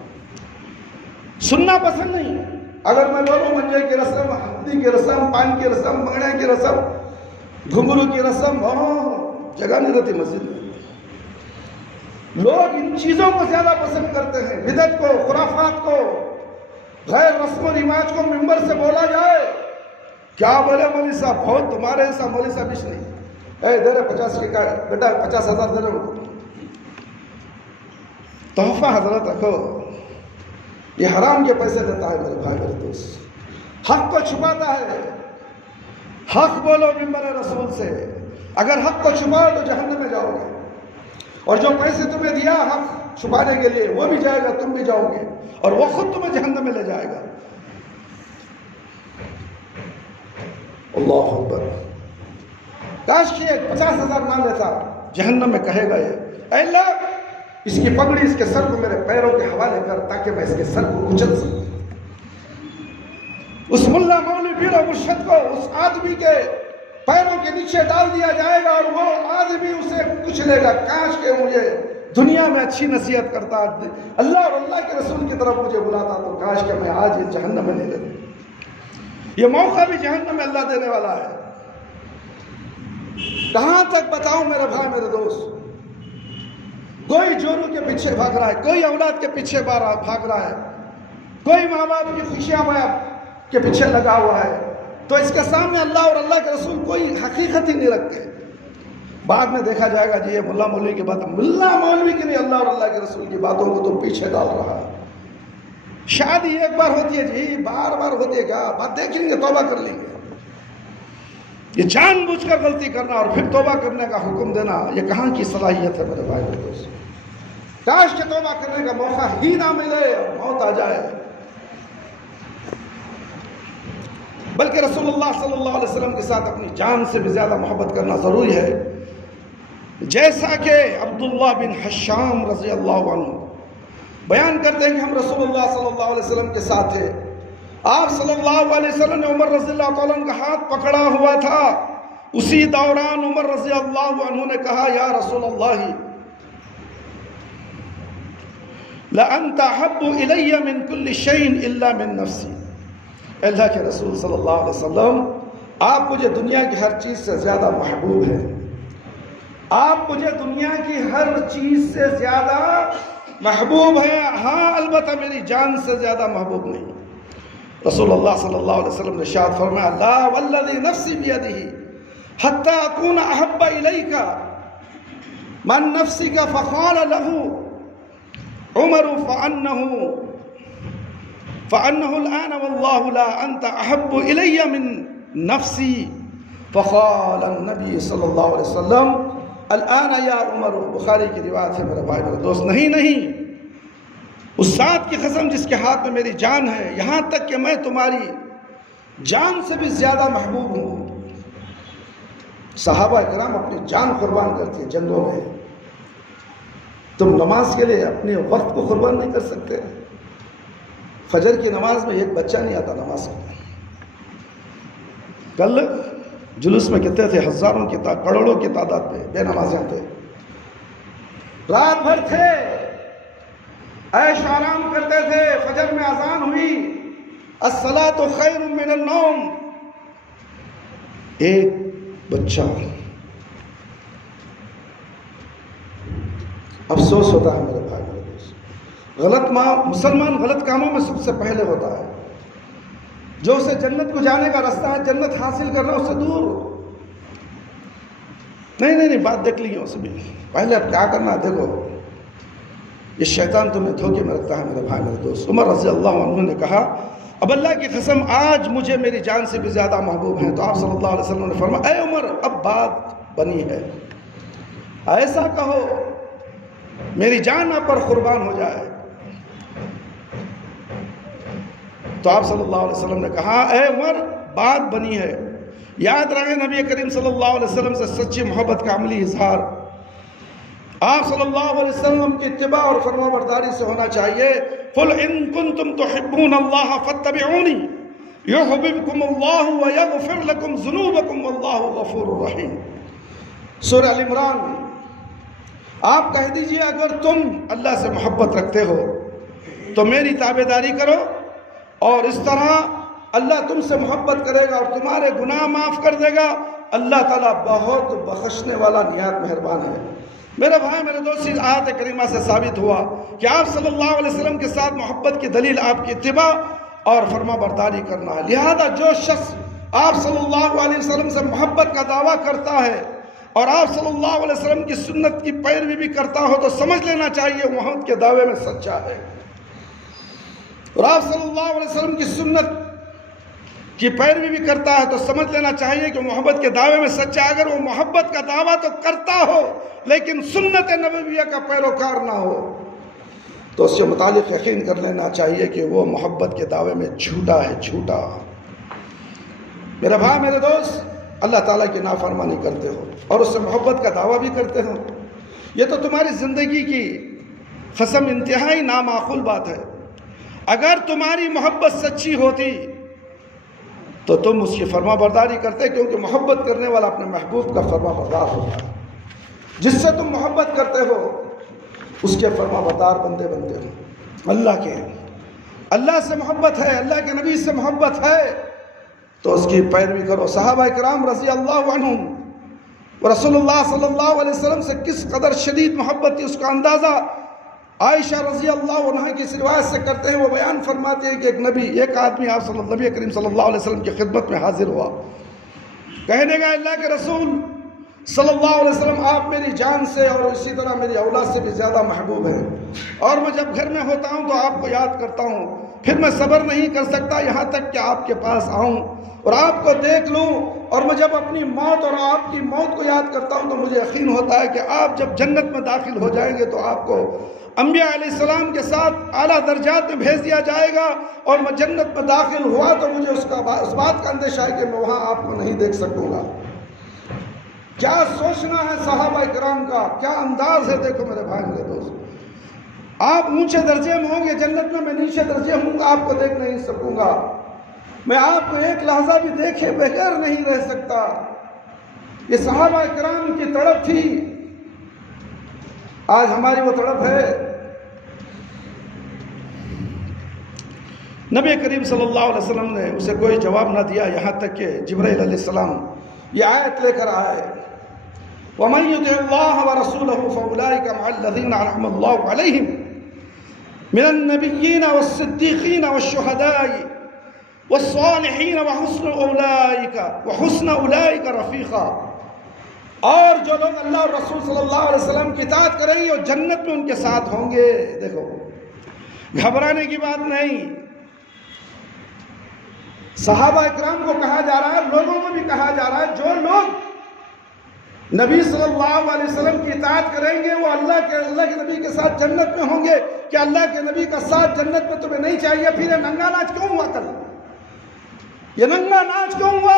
سننا پسند نہیں۔ اگر میں بولوں منجے کی رسم، ہلدی کی رسم، پان کی رسم، منگنے کی رسم، گھنگرو کی رسم، جگہ نہیں رہتی مسجد میں۔ لوگ ان چیزوں کو زیادہ پسند کرتے ہیں، بدعت کو، خرافات کو، غیر رسم و رواج کو منبر سے بولا جائے، کیا بولے مولوی صاحب، بہت تمہارے ایسا مولوی صاحب اس نہیں، اے دے رہے 50 کے کا بیٹا 50,000 دے رہے ان کو، تحفہ حضرت رکھو، یہ حرام کے پیسے دیتا ہے میرے بھائی میرے دوست، حق کو چھپاتا ہے۔ حق بولو منبر رسول سے، اگر حق کو چھپاؤ تو جہنم میں جاؤ گے، اور جو پیسے تمہیں دیا حق چھپانے کے لیے وہ بھی جائے گا، تم بھی جاؤ گے، اور وہ خود تمہیں جہنم میں لے جائے گا۔ اللہ اکبر، کاش کہ 50,000 نہ لیتا، جہنم میں کہے گا یہ، اے اللہ اس کی پگڑی، اس کے سر کو میرے پیروں کے حوالے کر تاکہ میں اس کے سر کو کچل سکوں۔ اس ملا مولوی پیر و مرشد کو اس آدمی کے پیروں کے نیچے ڈال دیا جائے گا، اور وہ آدمی اسے کچلے گا۔ کاش کہ مجھے دنیا میں اچھی نصیحت کرتا، اللہ اور اللہ کے رسول کی طرف مجھے بلاتا، تو کاش کہ میں آج اس جہنم میں نہیں رہتا۔ یہ موقع بھی جہنم میں اللہ دینے والا ہے۔ کہاں تک بتاؤں میرے بھائی میرے دوست، کوئی جورو کے پیچھے بھاگ رہا ہے، کوئی اولاد کے پیچھے بھاگ رہا ہے، کوئی ماں باپ کی خوشیاں کے پیچھے لگا ہوا ہے، تو اس کے سامنے اللہ اور اللہ کے رسول کوئی حقیقت ہی نہیں رکھتے۔ بعد میں دیکھا جائے گا جی یہ ملا مولوی کی بات، ملا مولوی کے لیے اللہ اور اللہ کے رسول کی باتوں کو تو پیچھے ڈال رہا ہے۔ شادی ایک بار ہوتی ہے جی، بار بار ہوتی ہے کیا؟ بات دیکھ لیں گے، توبہ کر لیں گے۔ یہ جان بوجھ کر غلطی کرنا اور پھر توبہ کرنے کا حکم دینا، یہ کہاں کی صلاحیت ہے میرے بھائی میرے دوست؟ کاش کہ توبہ کرنے کا موقع ہی نہ ملے اور موت آ جائے، بلکہ رسول اللہ صلی اللہ علیہ وسلم کے ساتھ اپنی جان سے بھی زیادہ محبت کرنا ضروری ہے۔ جیسا کہ عبداللہ بن حشام رضی اللہ عنہ بیان کرتے ہیں کہ ہم رسول اللہ صلی اللہ علیہ وسلم کے ساتھ تھے، آپ صلی اللہ علیہ وسلم نے عمر رضی اللہ تعالیٰ عنہ کا ہاتھ پکڑا ہوا تھا، اسی دوران عمر رضی اللہ عنہ نے کہا، یا رسول اللہ لَأَنْتَ أَحَبُّ إِلَيَّ مِنْ كُلِّ شَيْءٍ إِلَّا مِنْ نَفْسِي۔ اللہ کے رسول صلی اللہ علیہ وسلم، آپ مجھے دنیا کی ہر چیز سے زیادہ محبوب ہیں، آپ مجھے دنیا کی ہر چیز سے زیادہ محبوب ہیں، ہاں البتہ میری جان سے زیادہ محبوب نہیں۔ رسول اللہ صلی اللہ علیہ وسلم نے ارشاد فرمایا، لا والذی نفسی بیدہ حتی اکون احب الیک من نفسک، فقال له عمر فأنه الآن والله لا أنت أحب إلي من نفسي، فقال النبي صلی اللہ علیہ وسلم الآن یا عمر۔ بخاری کی روایت ہے میرے بھائی میرے دوست، نہیں اس ذات کی قسم جس کے ہاتھ میں میری جان ہے، یہاں تک کہ میں تمہاری جان سے بھی زیادہ محبوب ہوں۔ صحابہ کرام اپنی جان قربان کرتے ہیں جنگوں میں، تم نماز کے لیے اپنے وقت کو قربان نہیں کر سکتے؟ فجر کی نماز میں ایک بچہ نہیں آتا نماز کو۔ کل جلوس میں کتنے تھے؟ ہزاروں کی کروڑوں کی تعداد پہ بے نمازیاں تھے، رات بھر تھے، عیش آرام کرتے تھے۔ فجر میں اذان ہوئی، الصلاۃ خیر من النوم، ایک بچہ۔ افسوس ہوتا ہے میرے بھائی میرے دوست، مسلمان غلط کاموں میں سب سے پہلے ہوتا ہے۔ جو اسے جنت کو جانے کا راستہ ہے، جنت حاصل کرنا، اس سے دور۔ نہیں بات دیکھ لی اس بھی، پہلے اب کیا کرنا ہے دیکھو۔ یہ شیطان تمہیں دھوکے میں رکھتا ہے میرے بھائی میرے دوست۔ عمر رضی اللہ عنہ نے کہا، اب اللہ کی قسم آج مجھے میری جان سے بھی زیادہ محبوب ہیں۔ تو آپ صلی اللہ علیہ وسلم نے فرمایا، اے عمر اب بات بنی ہے، ایسا کہو میری جان آپ پر قربان ہو جائے۔ تو آپ صلی اللہ علیہ وسلم نے کہا، اے عمر بات بنی ہے۔ یاد رہے نبی کریم صلی اللہ علیہ وسلم سے سچی محبت کا عملی اظہار آپ صلی اللہ علیہ وسلم کی اتباع اور فرما برداری سے ہونا چاہیے۔ قُلْ إِن كُنتُمْ تُحِبُّونَ اللَّهَ فَاتَّبِعُونِي يُحْبِبْكُمُ اللَّهُ وَيَغْفِرْ لَكُمْ ذُنُوبَكُمْ وَاللَّهُ غَفُورٌ رَحِيمٌ۔ سورہ ال عمران۔ آپ کہہ دیجئے اگر تم اللہ سے محبت رکھتے ہو تو میری تابعداری کرو، اور اس طرح اللہ تم سے محبت کرے گا اور تمہارے گناہ معاف کر دے گا۔ اللہ تعالیٰ بہت بخشنے والا نہایت مہربان ہے۔ میرے بھائی میرے دوست، اس آیت کریمہ سے ثابت ہوا کہ آپ صلی اللہ علیہ وسلم کے ساتھ محبت کی دلیل آپ کی اتباع اور فرما برداری کرنا ہے۔ لہذا جو شخص آپ صلی اللہ علیہ وسلم سے محبت کا دعویٰ کرتا ہے اور آپ صلی اللہ علیہ وسلم کی سنت کی پیروی بھی کرتا ہو تو سمجھ لینا چاہیے محبت کے دعوے میں سچا ہے۔ اور آپ صلی اللہ علیہ وسلم کی سنت کی پیروی بھی کرتا ہے تو سمجھ لینا چاہیے کہ محبت کے دعوے میں سچا۔ اگر وہ محبت کا دعویٰ تو کرتا ہو لیکن سنت نبویہ کا پیروکار نہ ہو تو اس کے متعلق یقین کر لینا چاہیے کہ وہ محبت کے دعوے میں جھوٹا ہے، جھوٹا۔ میرے بھائی میرے دوست، اللہ تعالیٰ کی نافرمانی کرتے ہو اور اس سے محبت کا دعویٰ بھی کرتے ہو، یہ تو تمہاری زندگی کی قسم انتہائی نامعقول بات ہے۔ اگر تمہاری محبت سچی ہوتی تو تم اس کی فرما برداری کرتے، کیونکہ محبت کرنے والا اپنے محبوب کا فرما بردار ہوتا ہے۔ جس سے تم محبت کرتے ہو اس کے فرما بردار بندے بنتے ہو۔ اللہ کے، اللہ سے محبت ہے، اللہ کے نبی سے محبت ہے تو اس کی پیروی کرو۔ صحابہ کرام رضی اللہ عنہم رسول اللہ صلی اللہ علیہ وسلم سے کس قدر شدید محبت تھی، اس کا اندازہ عائشہ رضی اللہ عنہ کی روایت سے کرتے ہیں۔ وہ بیان فرماتے ہیں کہ ایک آدمی نبی کریم صلی اللہ علیہ وسلم کی خدمت میں حاضر ہوا، کہنے گا اللہ کے رسول صلی اللہ علیہ وسلم آپ میری جان سے اور اسی طرح میری اولاد سے بھی زیادہ محبوب ہیں، اور میں جب گھر میں ہوتا ہوں تو آپ کو یاد کرتا ہوں، پھر میں صبر نہیں کر سکتا یہاں تک کہ آپ کے پاس آؤں اور آپ کو دیکھ لوں، اور میں جب اپنی موت اور آپ کی موت کو یاد کرتا ہوں تو مجھے یقین ہوتا ہے کہ آپ جب جنت میں داخل ہو جائیں گے تو آپ کو انبیاء علیہ السلام کے ساتھ اعلیٰ درجات میں بھیج دیا جائے گا، اور میں جنت میں داخل ہوا تو مجھے اس بات کا اندیشہ ہے کہ میں وہاں آپ کو نہیں دیکھ سکوں گا۔ کیا سوچنا ہے صحابہ کرام کا، کیا انداز ہے، دیکھو میرے بھائی میرے دوست، آپ اونچے درجے میں ہوں گے جنت میں نیچے درجے ہوں گا، آپ کو دیکھ نہیں سکوں گا، میں آپ کو ایک لحظہ بھی دیکھے بغیر نہیں رہ سکتا۔ یہ صحابہ کرام کی تڑپ تھی، آج ہماری وہ تڑپ ہے۔ نبی کریم صلی اللہ علیہ وسلم نے اسے کوئی جواب نہ دیا، یہاں تک کہ جبرائیل علیہ السلام یہ آیت لے کر آئے، وَمَن يُطِعِ اللَّهَ وَرَسُولَهُ فَأُولَٰئِكَ مَعَ الَّذِينَ أَنْعَمَ اللَّهُ عَلَيْهِمْ مِنَ النَّبِيِّينَ وَالصِّدِّيقِينَ وَالشُّهَدَاءِ وَالصَّالِحِينَ وَحُسْنَ أُولَٰئِكَ رَفِيقًا۔ اور جو لوگ اللہ اور رسول صلی اللہ علیہ وسلم کی اطاعت کریں گے وہ جنت میں ان کے ساتھ ہوں گے۔ دیکھو گھبرانے کی بات نہیں، صحابہ اکرام کو کہا جا رہا ہے، لوگوں کو بھی کہا جا رہا ہے، جو لوگ نبی صلی اللہ علیہ وسلم کی اطاعت کریں گے وہ اللہ کے نبی کے ساتھ جنت میں ہوں گے. کہ اللہ کے نبی کا ساتھ جنت میں تمہیں نہیں چاہیے پھر یہ ننگا ناچ کیوں ہوا کل؟ یہ ننگا ناچ کیوں ہوا؟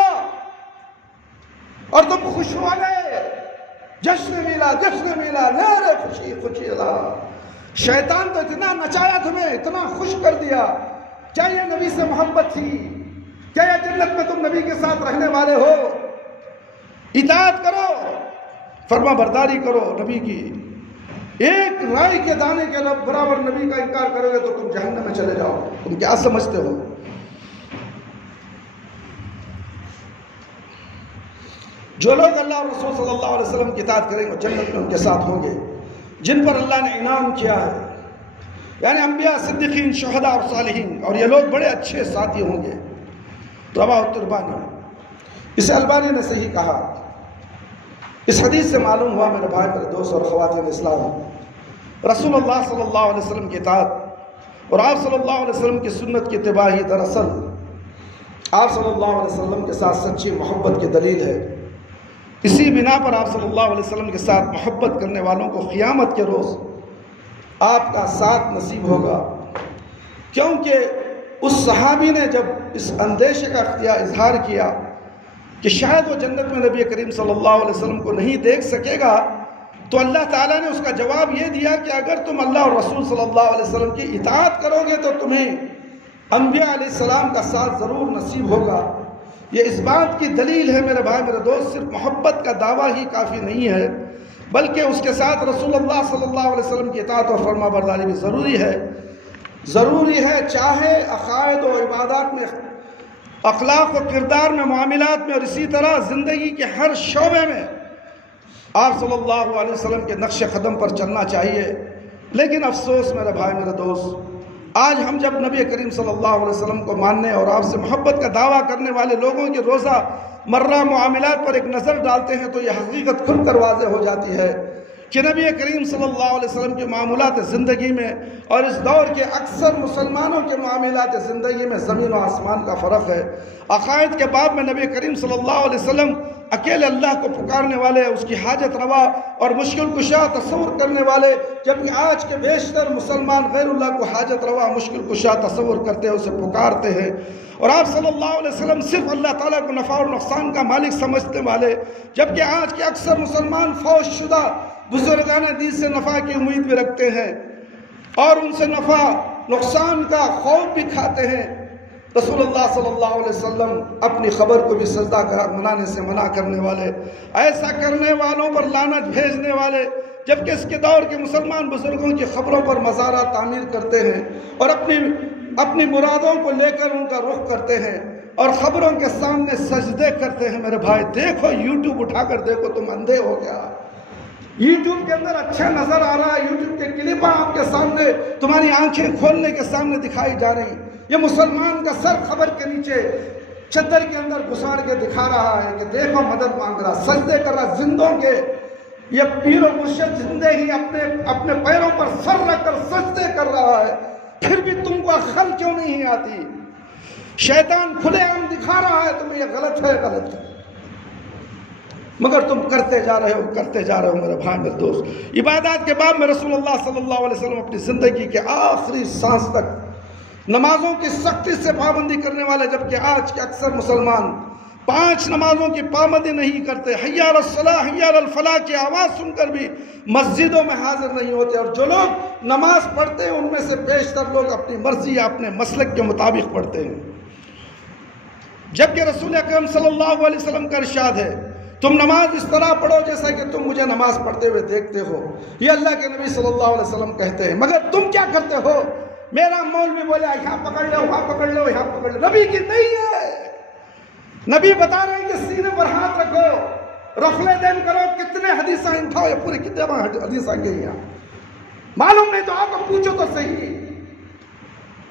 اور تم خوش ہو گئے، جشن ملا نعرے خوشی خوشی اللہ. شیطان تو اتنا نچایا تمہیں، اتنا خوش کر دیا. کیا یہ نبی سے محبت تھی؟ کیا یہ جنت میں تم نبی کے ساتھ رہنے والے ہو؟ اطاعت کرو، فرما برداری کرو نبی کی. ایک رائی کے دانے کے برابر نبی کا انکار کرو گے تو تم جہنم میں چلے جاؤ. تم کیا سمجھتے ہو؟ جو لوگ اللہ اور رسول صلی اللہ علیہ وسلم کی اطاعت کریں گے جنت میں ان کے ساتھ ہوں گے، جن پر اللہ نے انعام کیا ہے، یعنی انبیاء، صدیقین، شہداء اور صالحین. اور یہ لوگ بڑے اچھے ساتھی ہوں گے. رواہ التربانی. اسے البانی نے صحیح کہا. اس حدیث سے معلوم ہوا میرے بھائی، میرے دوست اور خواتین اسلام، رسول اللہ صلی اللہ علیہ وسلم کی اطاعت اور آپ صلی اللہ علیہ وسلم کی سنت کی اتباع ہی دراصل آپ صلی اللہ علیہ وسلم کے ساتھ سچی محبت کی دلیل ہے. اسی بنا پر آپ صلی اللہ علیہ وسلم کے ساتھ محبت کرنے والوں کو قیامت کے روز آپ کا ساتھ نصیب ہوگا. کیونکہ اس صحابی نے جب اس اندیشے کا اظہار کیا کہ شاید وہ جنت میں نبی کریم صلی اللہ علیہ وسلم کو نہیں دیکھ سکے گا، تو اللہ تعالیٰ نے اس کا جواب یہ دیا کہ اگر تم اللہ اور رسول صلی اللہ علیہ وسلم کی اطاعت کرو گے تو تمہیں انبیاء علیہ السلام کا ساتھ ضرور نصیب ہوگا. یہ اس بات کی دلیل ہے میرے بھائی، میرے دوست، صرف محبت کا دعویٰ ہی کافی نہیں ہے، بلکہ اس کے ساتھ رسول اللہ صلی اللہ علیہ وسلم کی اطاعت اور فرما برداری بھی ضروری ہے. چاہے عقائد و عبادات میں، اخلاق و کردار میں، معاملات میں، اور اسی طرح زندگی کے ہر شعبے میں آپ صلی اللہ علیہ وسلم کے نقش قدم پر چلنا چاہیے. لیکن افسوس میرے بھائی، میرے دوست، آج ہم جب نبی کریم صلی اللہ علیہ وسلم کو ماننے اور آپ سے محبت کا دعویٰ کرنے والے لوگوں کے روزہ مرہ معاملات پر ایک نظر ڈالتے ہیں تو یہ حقیقت کھل کر واضح ہو جاتی ہے کہ نبی کریم صلی اللہ علیہ وسلم کے معاملات زندگی میں اور اس دور کے اکثر مسلمانوں کے معاملات زندگی میں زمین و آسمان کا فرق ہے. عقائد کے باب میں نبی کریم صلی اللہ علیہ وسلم اکیلے اللہ کو پکارنے والے، اس کی حاجت روا اور مشکل کشا تصور کرنے والے، جبکہ آج کے بیشتر مسلمان غیر اللہ کو حاجت روا، مشکل کشا تصور کرتے ہیں، اسے پکارتے ہیں. اور آپ صلی اللہ علیہ وسلم صرف اللہ تعالیٰ کو نفع اور نقصان کا مالک سمجھنے والے، جبکہ آج کے اکثر مسلمان فوج شدہ بزرگان دین سے نفع کی امید بھی رکھتے ہیں اور ان سے نفع نقصان کا خوف بھی کھاتے ہیں. رسول اللہ صلی اللہ علیہ وسلم اپنی خبر کو بھی سجدہ منانے سے منع کرنے والے، ایسا کرنے والوں پر لعنت بھیجنے والے، جبکہ اس کے دور کے مسلمان بزرگوں کی خبروں پر مزارات تعمیر کرتے ہیں اور اپنی مرادوں کو لے کر ان کا رخ کرتے ہیں اور خبروں کے سامنے سجدے کرتے ہیں. میرے بھائی دیکھو، یوٹیوب اٹھا کر دیکھو، تم اندھے ہو گیا. یوٹیوب کے اندر اچھا نظر آ رہا ہے، یوٹیوب کے کلپ آپ کے سامنے، تمہاری آنکھیں کھولنے کے سامنے دکھائی جا رہی. یہ مسلمان کا سر خبر کے نیچے چادر کے اندر گھساڑ کے دکھا رہا ہے کہ دیکھو مدد مانگ رہا، سجدے کر رہا. زندوں کے یہ پیر و مرشد زندے ہی اپنے پیروں پر سر رکھ کر سجدے کر رہا ہے، پھر بھی تم کو عقل کیوں نہیں آتی؟ شیطان کھلے عام دکھا رہا ہے تمہیں یہ غلط ہے، مگر تم کرتے جا رہے ہو میرے بھائی، میرے دوست. عبادات کے بعد میں رسول اللہ صلی اللہ علیہ وسلم اپنی زندگی کے آخری سانس تک نمازوں کی سختی سے پابندی کرنے والے، جبکہ آج کے اکثر مسلمان 5 نمازوں کی پابندی نہیں کرتے. حی علی الصلاۃ، حی علی الفلاح کی آواز سن کر بھی مسجدوں میں حاضر نہیں ہوتے. اور جو لوگ نماز پڑھتے ہیں ان میں سے بیشتر لوگ اپنی مرضی یا اپنے مسلک کے مطابق پڑھتے ہیں، جبکہ رسول اکرم صلی اللہ علیہ وسلم کا ارشاد ہے تم نماز اس طرح پڑھو جیسا کہ تم مجھے نماز پڑھتے ہوئے دیکھتے ہو. یہ اللہ کے نبی صلی اللہ علیہ وسلم کہتے ہیں. مگر تم کیا کرتے ہو؟ میرا مولوی بولا یہاں پکڑ لو، وہاں پکڑ لو، یہاں پکڑ لو. نبی کی نہیں ہے. نبی بتا رہے ہیں کہ سینے پر ہاتھ رکھو، رفلے دین کرو. کتنے حدیثیں اٹھاؤ، یہ پورے کتنے حدیثیں گئی ہیں، معلوم نہیں تو آپ کو پوچھو تو صحیح.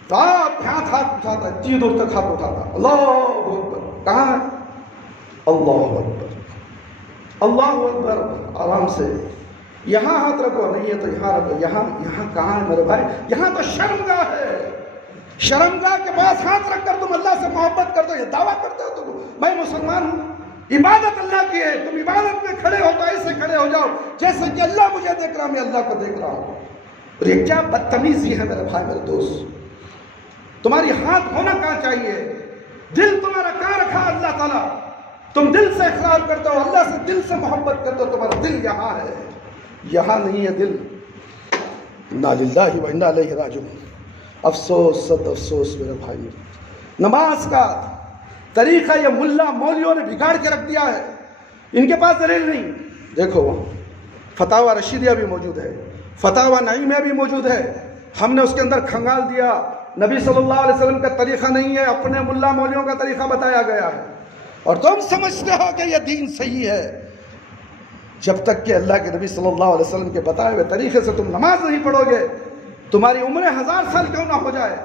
تو آپ ہاتھ اٹھاتا ہے، اتنی دور تک ہاتھ اٹھاتا. اللہ اکبر. کہاں؟ اللہ اکبر، اللہ اکبر. آرام سے یہاں ہاتھ رکھو، نہیں ہے تو یہاں رکھو. یہاں کہاں ہے میرے بھائی؟ یہاں تو شرمگاہ ہے. شرمگاہ کے پاس ہاتھ رکھ کر تم اللہ سے محبت کر دو، یہ دعویٰ کرتے ہو تم میں مسلمان ہوں. عبادت اللہ کی ہے. تم عبادت میں کھڑے ہو تو ایسے کھڑے ہو جاؤ جیسے کہ اللہ مجھے دیکھ رہا, میں اللہ کو دیکھ رہا ہوں. اور یہ کیا بدتمیزی ہے میرے بھائی میرے دوست. تمہاری ہاتھ ہونا کہاں چاہیے, دل تمہارا کہاں رکھا اللہ تعالیٰ. تم دل سے اقرار کرتے ہو, اللہ سے دل سے محبت کرتے ہو, تمہارا دل یہاں ہے, یہاں نہیں ہے دل. انا للہ و انا الیہ راجعون. افسوس صد افسوس میرے بھائی. نماز کا طریقہ یہ ملا مولیوں نے بگاڑ کے رکھ دیا ہے. ان کے پاس دلیل نہیں. دیکھو فتاوی رشیدیہ بھی موجود ہے, فتاوی نعیمیہ بھی موجود ہے. ہم نے اس کے اندر کھنگال دیا. نبی صلی اللہ علیہ وسلم کا طریقہ نہیں ہے, اپنے ملا مولیوں کا طریقہ بتایا گیا ہے. اور تم سمجھتے ہو کہ یہ دین صحیح ہے. جب تک کہ اللہ کے نبی صلی اللہ علیہ وسلم کے بتائے ہوئے طریقے سے تم نماز نہیں پڑھو گے, تمہاری عمریں 1000 سال کیوں نہ ہو جائے,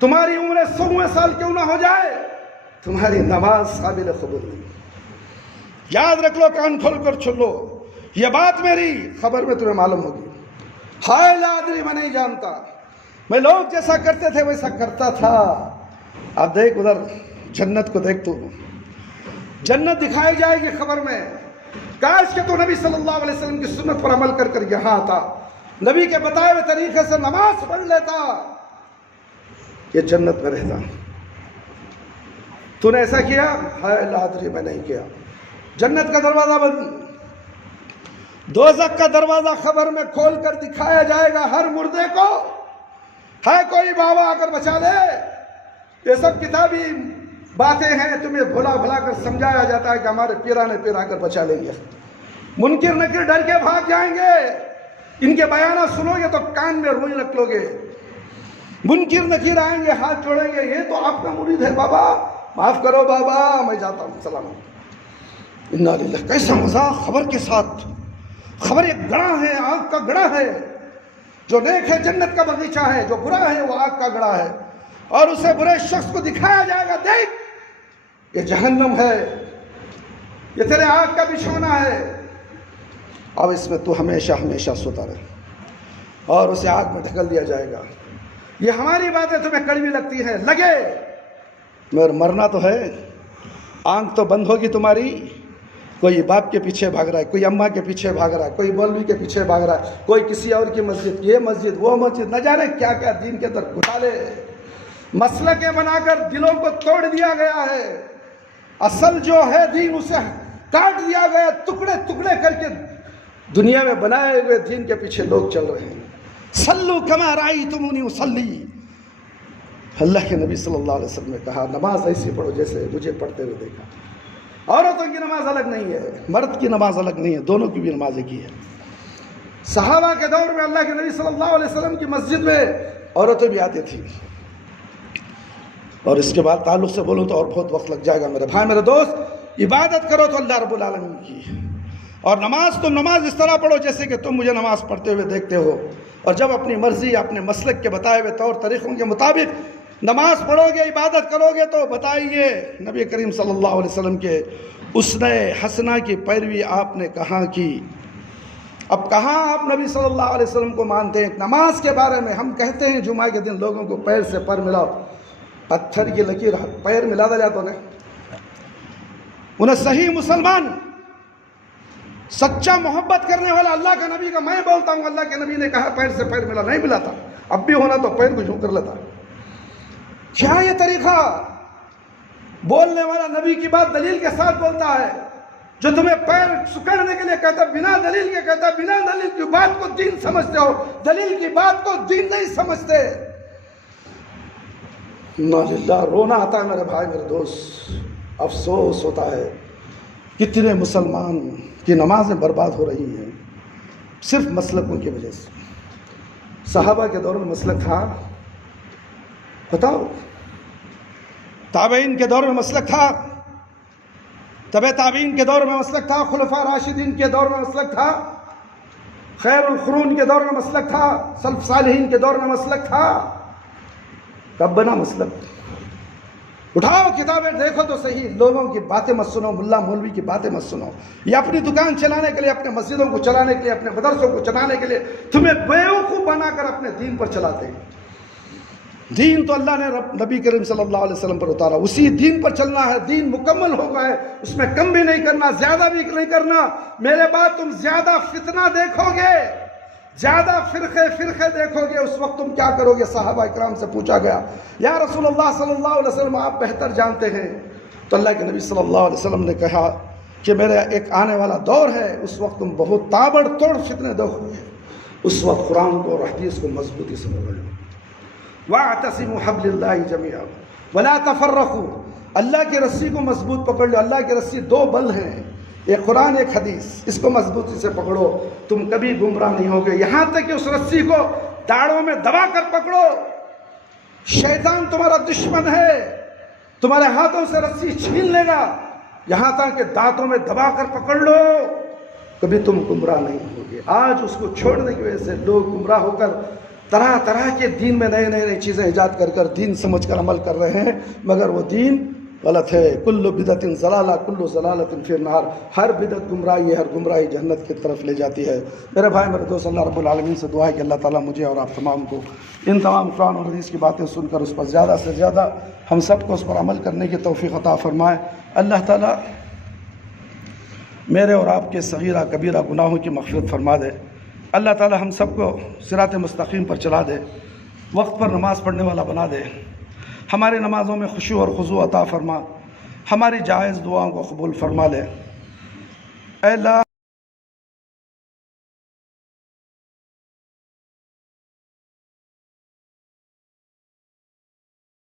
تمہاری عمریں 100 سال کیوں نہ ہو جائے, تمہاری نماز قابل قبول نہیں. یاد رکھ لو, کان کھول کر سن لو, یہ بات میری خبر میں تمہیں معلوم ہوگی. ہائے لا ادری, میں نہیں جانتا, میں لوگ جیسا کرتے تھے ویسا کرتا تھا. اب دیکھ ادھر جنت کو دیکھ, تو جنت دکھائی جائے گی خبر میں. کاش کہ تو نبی صلی اللہ علیہ وسلم کی سنت پر عمل کر کر یہاں آتا, نبی کے بتائے ہوئے طریقے سے نماز پڑھ لیتا, یہ جنت میں رہتا. تو نے ایسا کیا, ہائے لا ادری, میں نہیں کیا. جنت کا دروازہ بند, دوزخ کا دروازہ خبر میں کھول کر دکھایا جائے گا ہر مردے کو. ہے کوئی بابا آ کر بچا لے, یہ سب کتابی باتیں ہیں, تمہیں بھلا بھلا کر سمجھایا جاتا ہے کہ ہمارے پیرانے پیر آ کر بچا لیں گے. منکر نکیر ڈر کے بھاگ جائیں گے. ان کے بیانات سنو گے تو کان میں روئی رکھ لو گے. منکر نکیر آئیں گے, ہاتھ جوڑیں گے, یہ تو آپ کا مرید ہے بابا, معاف کرو بابا, میں جاتا ہوں, سلام. انا للہ. کیسا مذاق خبر کے ساتھ. خبر ایک گڑھا ہے, آگ کا گڑھا ہے. جو نیک ہے جنت کا بغیچہ ہے, جو برا ہے وہ آگ کا گڑھا ہے. اور اسے برے شخص کو دکھایا جائے گا, دیکھ یہ جہنم ہے, یہ تیرے آگ کا بچھونا ہے, اب اس میں تو ہمیشہ ہمیشہ سوتا رہے. اور اسے آگ میں ڈھکل دیا جائے گا. یہ ہماری باتیں تمہیں کڑوی لگتی ہیں, لگے, مگر مرنا تو ہے. آنکھ تو بند ہوگی تمہاری. کوئی باپ کے پیچھے بھاگ رہا ہے, کوئی اماں کے پیچھے بھاگ رہا ہے, کوئی مولوی کے پیچھے بھاگ رہا ہے, کوئی کسی اور کی مسجد, یہ مسجد وہ مسجد, نہ جانے کیا کیا دین کے اندر گھٹالے مسلکیں بنا کر دلوں کو توڑ دیا گیا ہے. اصل جو ہے دین اسے کاٹ دیا گیا, ٹکڑے ٹکڑے کر کے دنیا میں بنائے ہوئے دین کے پیچھے لوگ چل رہے ہیں. صلو کما رأیتمونی اصلی. اللہ کے نبی صلی اللہ علیہ وسلم نے کہا, نماز ایسی پڑھو جیسے مجھے پڑھتے ہوئے دیکھا. عورتوں کی نماز الگ نہیں ہے, مرد کی نماز الگ نہیں ہے, دونوں کی بھی نماز ایک ہی ہے. صحابہ کے دور میں اللہ کے نبی صلی اللہ علیہ وسلم کی مسجد میں عورتیں بھی آتی تھیں. اور اس کے بعد تعلق سے بولوں تو اور بہت وقت لگ جائے گا میرے بھائی میرے دوست. عبادت کرو تو اللہ رب العالمین کی, اور نماز تم نماز اس طرح پڑھو جیسے کہ تم مجھے نماز پڑھتے ہوئے دیکھتے ہو. اور جب اپنی مرضی, اپنے مسلک کے بتائے ہوئے طور طریقوں کے مطابق نماز پڑھو گے, عبادت کرو گے, تو بتائیے نبی کریم صلی اللہ علیہ وسلم کے اسوہ حسنہ کی پیروی آپ نے کہاں کی. اب کہاں آپ نبی صلی اللہ علیہ وسلم کو مانتے ہیں. نماز کے بارے میں ہم کہتے ہیں جمعہ کے دن لوگوں کو پیر سے پر ملاؤ, پتھر کی لکیر پیر ملا دیا تو انہیں صحیح مسلمان, سچا محبت کرنے والا اللہ کا نبی کا, میں بولتا ہوں اللہ کے نبی نے کہا پیر سے پیر ملا, نہیں ملاتا. اب بھی ہونا تو پیر کو جھوم کر لیتا. کیا یہ طریقہ؟ بولنے والا نبی کی بات دلیل کے ساتھ بولتا ہے, جو تمہیں پیر سکڑنے کے لیے کہتا بنا دلیل کے کہتا, بنا دلیل کی بات کو دین سمجھتے ہو, دلیل کی بات کو دین نہیں سمجھتے. ناللہ, رونا آتا ہے میرے بھائی میرے دوست. افسوس ہوتا ہے کتنے مسلمان کی نمازیں برباد ہو رہی ہیں صرف مسلکوں کی وجہ سے. صحابہ کے دور میں مسلک تھا, بتاؤ. تابعین کے دور میں مسلک تھا, تبع تابعین کے دور میں مسلک تھا, خلفاء راشدین کے دور میں مسلک تھا, خیر القرون کے دور میں مسلک تھا, سلف صالحین کے دور میں مسلک تھا. کب بنا مسلک؟ اٹھاؤ کتابیں دیکھو تو صحیح. لوگوں کی باتیں مت سنو, ملا مولوی کی باتیں مت سنو. یہ اپنی دکان چلانے کے لیے, اپنے مسجدوں کو چلانے کے لیے, اپنے مدرسوں کو چلانے کے لیے تمہیں بیوقوف بنا کر اپنے دین پر چلاتے ہیں. دین تو اللہ نے نبی کریم صلی اللہ علیہ وسلم پر اتارا، اسی دین پر چلنا ہے، دین مکمل ہو گئے، اس میں کم بھی نہیں کرنا، زیادہ بھی نہیں کرنا۔ میرے بعد تم زیادہ فتنہ دیکھو گے، زیادہ فرقے دیکھو گے، اس وقت تم کیا کرو گے؟ صحابہ اکرام سے پوچھا گیا، یا رسول اللہ صلی اللہ علیہ وسلم آپ بہتر جانتے ہیں۔ تو اللہ کے نبی صلی اللہ علیہ وسلم نے کہا کہ میرا ایک آنے والا دور ہے، اس وقت تم بہت تابڑ توڑ فتنے دیکھو گے، اس وقت قرآن کو اور حدیث کو مضبوطی سے پکڑ لو۔ وَاعْتَصِمُوا حَبْلِ اللَّهِ جَمِيعًا وَلَا تَفَرَّقُوا، اللہ کی رسی کو مضبوط پکڑ لو۔ اللہ کی رسی دو بل ہیں، ایک قرآن ایک حدیث، اس کو مضبوطی سے پکڑو، تم کبھی گمراہ نہیں ہوگے۔ یہاں تک کہ اس رسی کو داڑھوں میں دبا کر پکڑو، شیطان تمہارا دشمن ہے، تمہارے ہاتھوں سے رسی چھین لے گا، یہاں تک کہ دانتوں میں دبا کر پکڑ لو، کبھی تم گمراہ نہیں ہوگے۔ آج اس کو چھوڑنے کی وجہ سے لوگ گمراہ ہو کر طرح طرح کے دین میں نئی چیزیں ایجاد کر دین سمجھ کر عمل کر رہے ہیں، مگر وہ دین غلط ہے۔ کل بدعت ضلالہ کل ضلالۃ فی النار، ہر بدعت گمراہی ہے، ہر گمراہی جہنت کی طرف لے جاتی ہے۔ میرے بھائی میرے دوست، اللہ رب العالمین سے دعا ہے کہ اللہ تعالیٰ مجھے اور آپ تمام کو ان تمام قرآن اور حدیث کی باتیں سن کر اس پر زیادہ سے زیادہ ہم سب کو اس پر عمل کرنے کی توفیق عطا فرمائے۔ اللہ تعالیٰ میرے اور آپ کے صغیرہ کبیرہ گناہوں کی مغفرت فرما دے۔ اللہ تعالی ہم سب کو صراط مستقیم پر چلا دے، وقت پر نماز پڑھنے والا بنا دے، ہماری نمازوں میں خشوع اور خضوع عطا فرما، ہماری جائز دعاؤں کو قبول فرما لے۔ اے اللہ